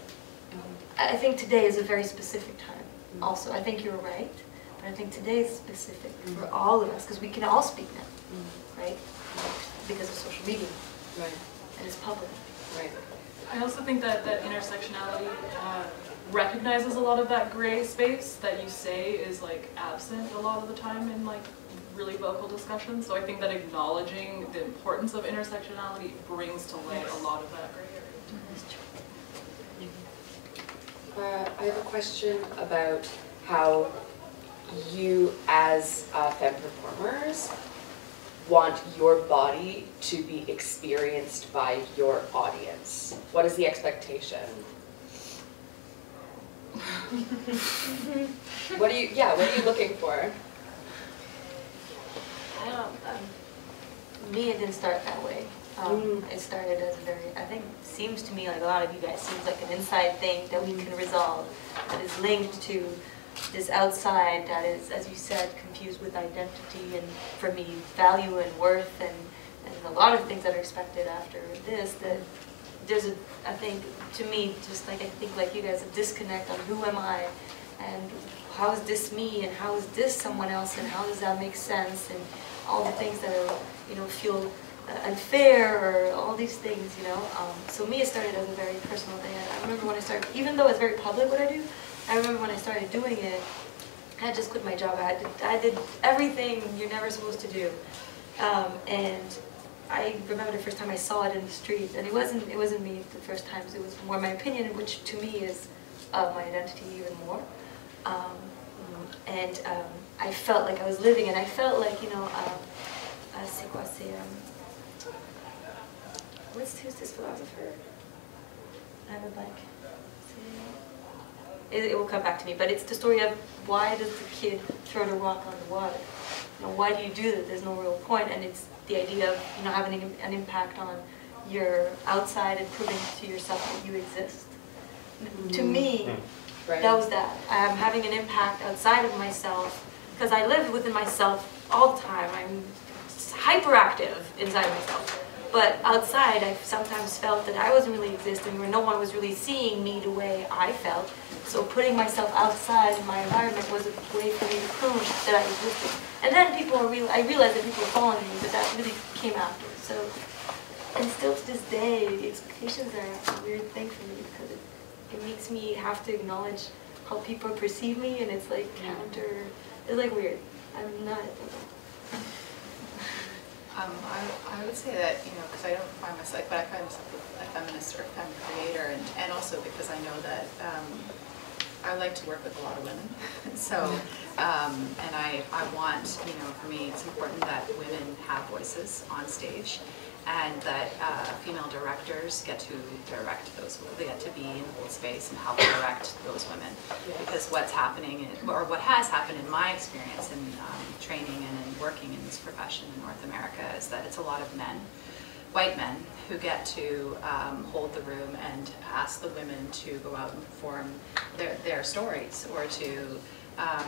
I think today is a very specific time. Also, I think you're right, but I think today is specific for all of us because we can all speak now, right? Because of social media, Right. And it's public. Right. I also think that intersectionality recognizes a lot of that gray space that you say is absent a lot of the time in really vocal discussions. So I think that acknowledging the importance of intersectionality brings to light a lot of that gray area. I have a question about how you, as femme performers, want your body to be experienced by your audience. What is the expectation? What are you looking for? Me, it didn't start that way. It started as I think, seems to me like a lot of you guys, seems like an inside thing that we can resolve, that is linked to this outside that is, as you said, confused with identity, and for me, value and worth, and a lot of things that are expected after this, that there's a, I think, to me, just like I think like you guys, a disconnect on who am I, and how is this me, and how is this someone else, and how does that make sense, and all the things that are, you know, feel unfair, or all these things, you know. So me, it started as a very personal thing. I remember when I started, even though it's very public what I do, I remember when I started doing it, I had just quit my job. I did everything you're never supposed to do, and I remember the first time I saw it in the street, and it wasn't me the first times. It was more my opinion, which to me is my identity even more. I felt like I was living, and I felt like, you know, c'est quoi, c'est who's this philosopher? I have a blank. It will come back to me, but it's the story of why does the kid throw the rock on the water? You know, why do you do that? There's no real point, and it's the idea of, you know, having an impact on your outside and proving to yourself that you exist. To me, that was that. I'm having an impact outside of myself, because I live within myself all the time. I'm hyperactive inside myself. But outside, I sometimes felt that I wasn't really existing, or no one was really seeing me the way I felt. So putting myself outside in my environment was a way for me to prove that I existed. And then I realized that people were following me, but that really came after. So, and still to this day, the expectations are a weird thing for me, because it makes me have to acknowledge how people perceive me, and it's like it's like weird. I'm not. I would say that, you know, because I don't find myself, but I find myself a feminist or a femme creator, and also because I know that I like to work with a lot of women. So, and I want, you know, for me, it's important that women have voices on stage, and that female directors get to direct those, they get to be in the whole space and help direct those women. Because what's happening, or what has happened in my experience in training and in working in this profession in North America, is that it's a lot of men, white men, who get to hold the room and ask the women to go out and perform their stories, or to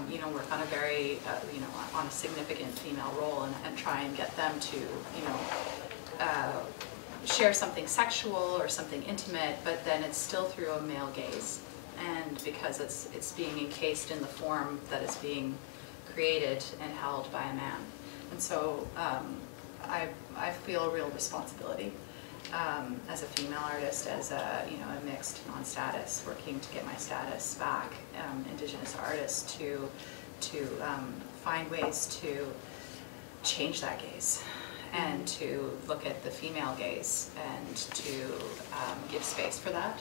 you know, work on a very you know, on a significant female role, and try and get them to, you know, share something sexual or something intimate, but then it's still through a male gaze, and because it's being encased in the form that is being created and held by a man. And so I feel a real responsibility as a female artist, as a, you know, a mixed non-status, working to get my status back, Indigenous artist, to find ways to change that gaze, and to look at the female gaze, and to give space for that,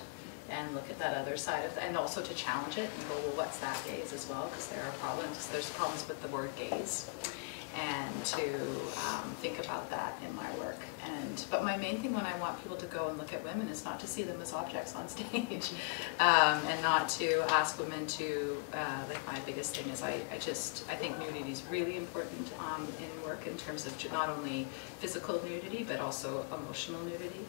and look at that other side of, and also to challenge it and go, well, what's that gaze as well? Because there are problems. There's problems with the word gaze, and to think about that in my work. But my main thing when I want people to go and look at women is not to see them as objects on stage, and not to ask women to, like, my biggest thing is I think nudity is really important in work, in terms of not only physical nudity, but also emotional nudity.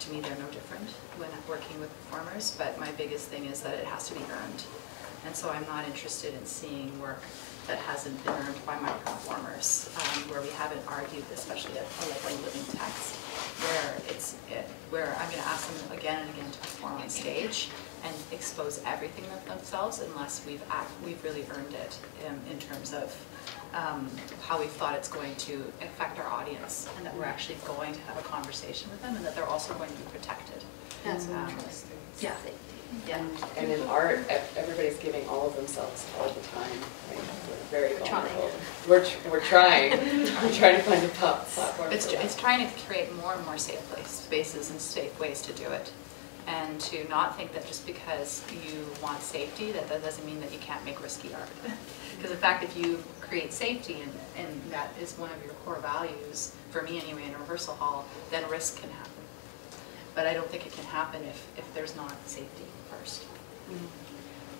To me, they're no different when I'm working with performers, but my biggest thing is that it has to be earned. And so I'm not interested in seeing work that hasn't been earned by my performers, where we haven't argued, especially a living text, where I'm going to ask them again and again to perform on stage and expose everything of themselves, unless we've really earned it in terms of how we've thought it's going to affect our audience, and that we're actually going to have a conversation with them, and that they're also going to be protected. That's interesting. Yeah. Yeah. And in art, everybody's giving all of themselves all the time. Right? We're very vulnerable. We're trying. We're trying to find a platform. It's trying to create more and more safe spaces and safe ways to do it. And to not think that just because you want safety, that doesn't mean that you can't make risky art. Because in fact, if you create safety, and that is one of your core values, for me anyway, in a rehearsal hall, then risk can happen. But I don't think it can happen if there's not safety first.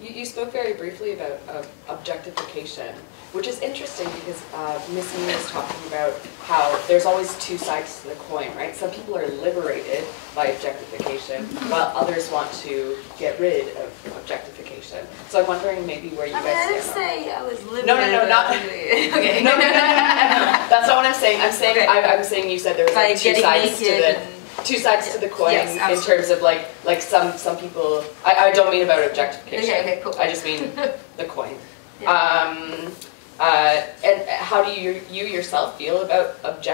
You spoke very briefly about objectification, which is interesting because MissMe was talking about how there's always two sides to the coin, right? Some people are liberated by objectification, while others want to get rid of objectification. So I'm wondering maybe where you guys stand. I didn't say I was liberated. No, not okay. No. That's not what I'm saying. I'm saying you said there was like two sides to the. two sides to the coin Yes, in absolutely. terms of like some people. I don't mean about objectification. Okay, cool. I just mean the coin. Yeah. And how do you yourself feel about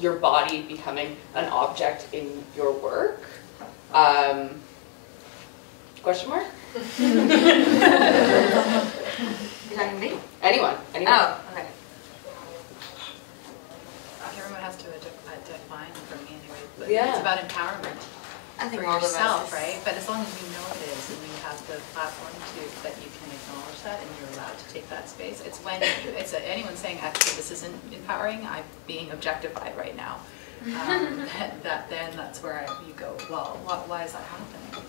your body becoming an object in your work? Question mark? You're talking to me? Anyone? Oh, okay. Everyone has to define for me anyway, but Yeah. it's about empowerment I think for all of us yourself, is- right? But as long as you know it is and you have the platform that you can acknowledge that and you're allowed to take that space, it's when anyone saying actually this isn't empowering, I'm being objectified right now. Then that's where you go, well, why is that happening?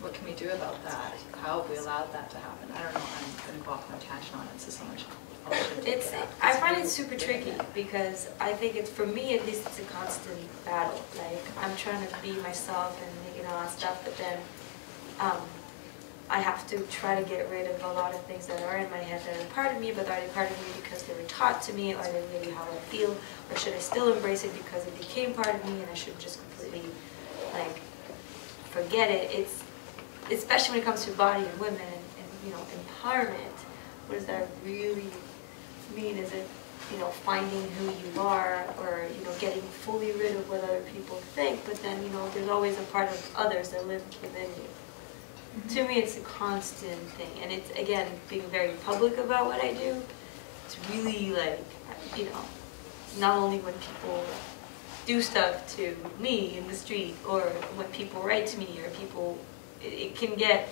What can we do about that? How have we allowed that to happen? I don't know, I'm going to go off on a tangent on it, so much. I find it super tricky because I think it's, for me at least, it's a constant battle. Like, I'm trying to be myself and, all that stuff, but then I have to try to get rid of a lot of things that are in my head that are part of me, but are they part of me because they were taught to me, or are they really how I feel, or should I still embrace it because it became part of me and I should just completely, like, forget it. It's, especially when it comes to body and women and empowerment, what does that really mean? Is it, finding who you are, or, getting fully rid of what other people think, but then, there's always a part of others that live within you. To me, it's a constant thing, and it's, again, being very public about what I do. It's really, like, not only when people do stuff to me in the street, or when people write to me, or people, it can get,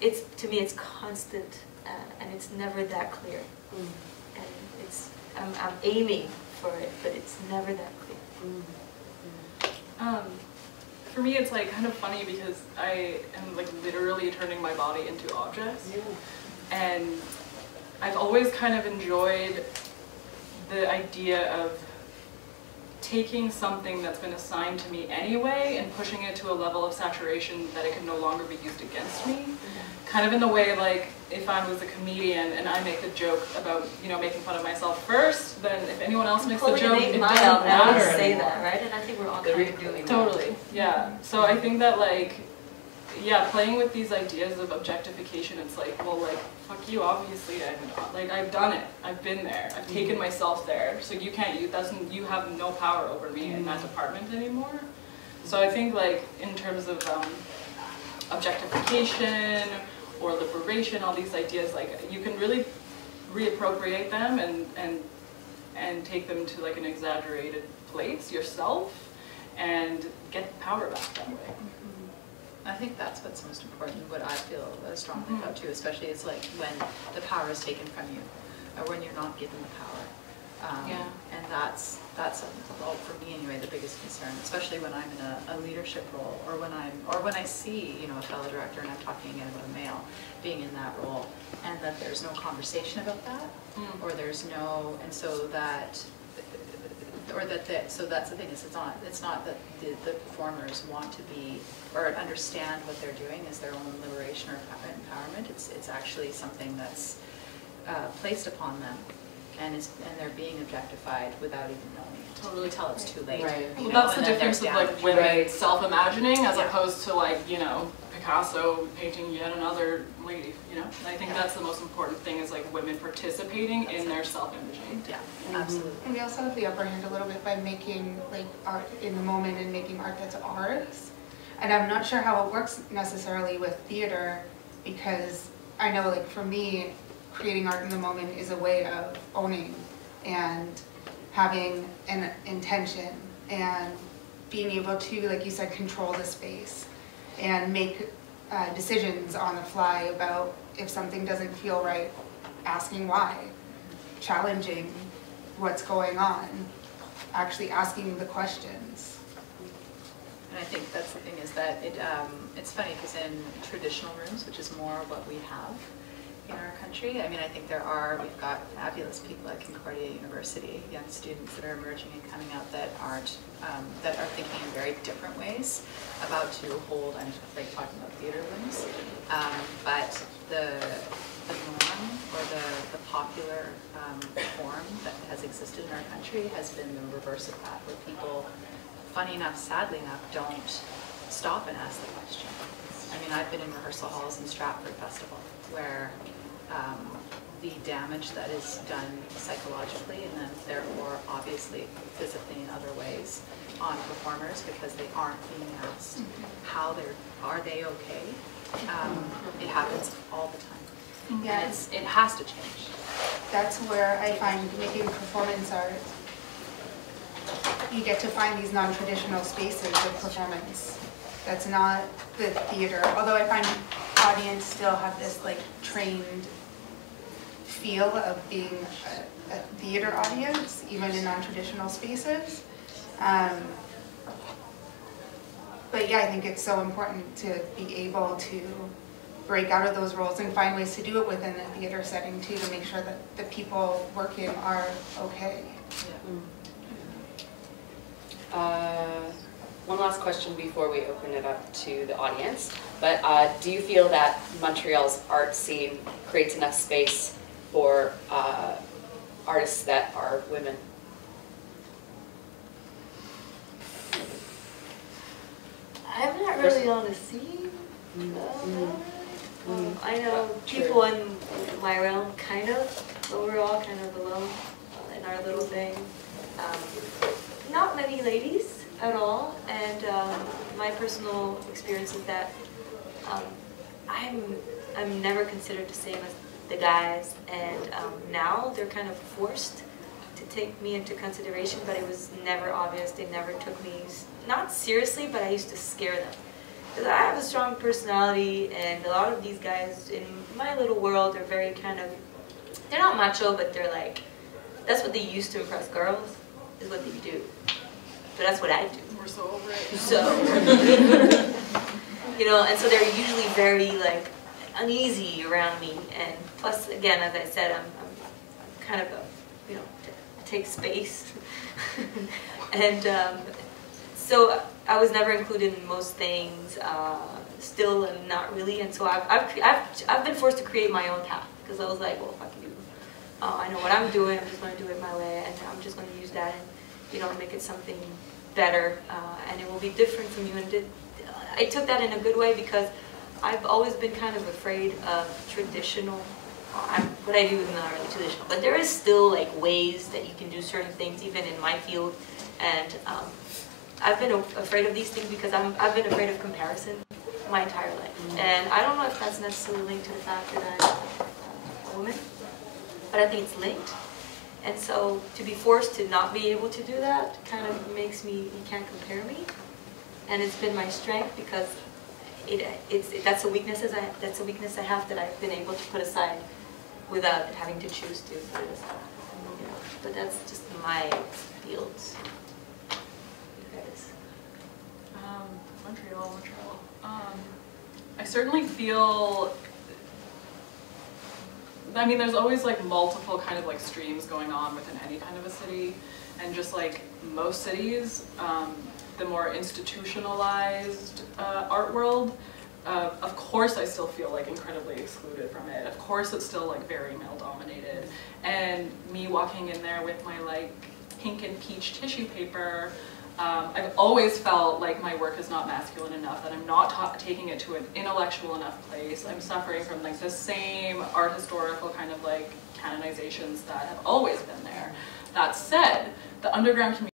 to me, it's constant, and it's never that clear. And it's, I'm aiming for it, but it's never that clear. For me, it's like kind of funny because I am like literally turning my body into objects. And I've always kind of enjoyed the idea of taking something that's been assigned to me anyway and pushing it to a level of saturation that it can no longer be used against me. Kind of in the way like if I was a comedian and I make a joke about, making fun of myself first, then if anyone else makes the joke, it doesn't matter say anymore. that, right? And I think we're all kind of doing that. Totally, yeah. So I think that playing with these ideas of objectification, it's like, well, like, fuck you, obviously, I've done it, I've been there, I've taken myself there, so you have no power over me in that department anymore. So I think like, in terms of objectification, or liberation, all these ideas, like, you can really reappropriate them and take them to like an exaggerated place yourself and get power back that way. I think that's what's most important, what I feel strongly about too, especially it's like when the power is taken from you, or when you're not given the power. And that's for me anyway, the biggest concern, especially when I'm in a leadership role, or when I see, a fellow director and I'm talking again about a male being in that role, and that there's no conversation about that, or there's no, and so that, so that's the thing, is it's not that the performers want to be, or understand what they're doing is their own liberation or empowerment. It's actually something that's placed upon them. And they're being objectified without even knowing it. Totally. Until it's too late. Right. Well, that's the difference of like women self-imagining as Yeah. opposed to like, Picasso painting yet another lady, And I think that's the most important thing, is like women participating in their self-imaging. Yeah, absolutely. And we also have the upper hand a little bit by making like art in the moment and making art that's ours. And I'm not sure how it works necessarily with theater, because I know like for me, creating art in the moment is a way of owning and having an intention and being able to, like you said, control the space and make decisions on the fly about if something doesn't feel right, asking why, challenging what's going on, actually asking the questions. And I think that's the thing, is that it's funny because in traditional rooms, which is more what we have in our country, I mean, I think we've got fabulous people at Concordia University, young students that are emerging and coming out that are thinking in very different ways about to hold, I'm like talking about theater rooms, but the norm or the popular form that has existed in our country has been the reverse of that, where people, funny enough, sadly enough, don't stop and ask the question. I mean, I've been in rehearsal halls in Stratford Festival where the damage that is done psychologically and then therefore obviously physically in other ways on performers because they aren't being asked how are they okay? It happens all the time. Yeah. And it has to change. That's where I find making performance art, you get to find these non-traditional spaces of performance. That's not the theater, although I find audience still have this like trained feel of being a theater audience, even in non-traditional spaces. But yeah, I think it's so important to be able to break out of those roles and find ways to do it within the theater setting too, to make sure that the people working are okay. One last question before we open it up to the audience. But do you feel that Montreal's art scene creates enough space for artists that are women? I'm not really on the scene. I know people in my realm, kind of, but we're all kind of alone in our little thing. Not many ladies at all, and my personal experience is that I'm never considered the same as the guys, and now they're kind of forced to take me into consideration, but it was never obvious. They never took me, not seriously, but I used to scare them. Because I have a strong personality, and a lot of these guys in my little world are very kind of, they're not macho, but they're like, that's what they used to impress girls, is what they do. But that's what I do. We're so over it. So, you know, and so they're usually very like uneasy around me. And plus, again, as I said, I'm kind of a, you know, take space. And so I was never included in most things. Still, not really. And so I've been forced to create my own path because I was like, well, fuck you. I know what I'm doing. I'm just going to do it my way, and I'm just going to use that and, you know, make it something better, and it will be different from you. And I took that in a good way because I've always been kind of afraid of traditional. What I do is not really traditional, but there is still like ways that you can do certain things, even in my field. And I've been afraid of these things because I've been afraid of comparison my entire life. And I don't know if that's necessarily linked to the fact that I'm a woman, but I think it's linked. And so to be forced to not be able to do that kind of makes me, you can't compare me. And it's been my strength because that's a weakness I have that I've been able to put aside without having to choose to. But that's just my field. Montreal. I certainly feel, I mean, there's always like multiple kind of like streams going on within any kind of a city, and just like most cities, the more institutionalized art world, of course I still feel like incredibly excluded from it. Of course it's still like very male dominated, and me walking in there with my like pink and peach tissue paper, I've always felt like my work is not masculine enough, that I'm not taking it to an intellectual enough place. I'm suffering from like the same art historical kind of like canonizations that have always been there. That said, the underground community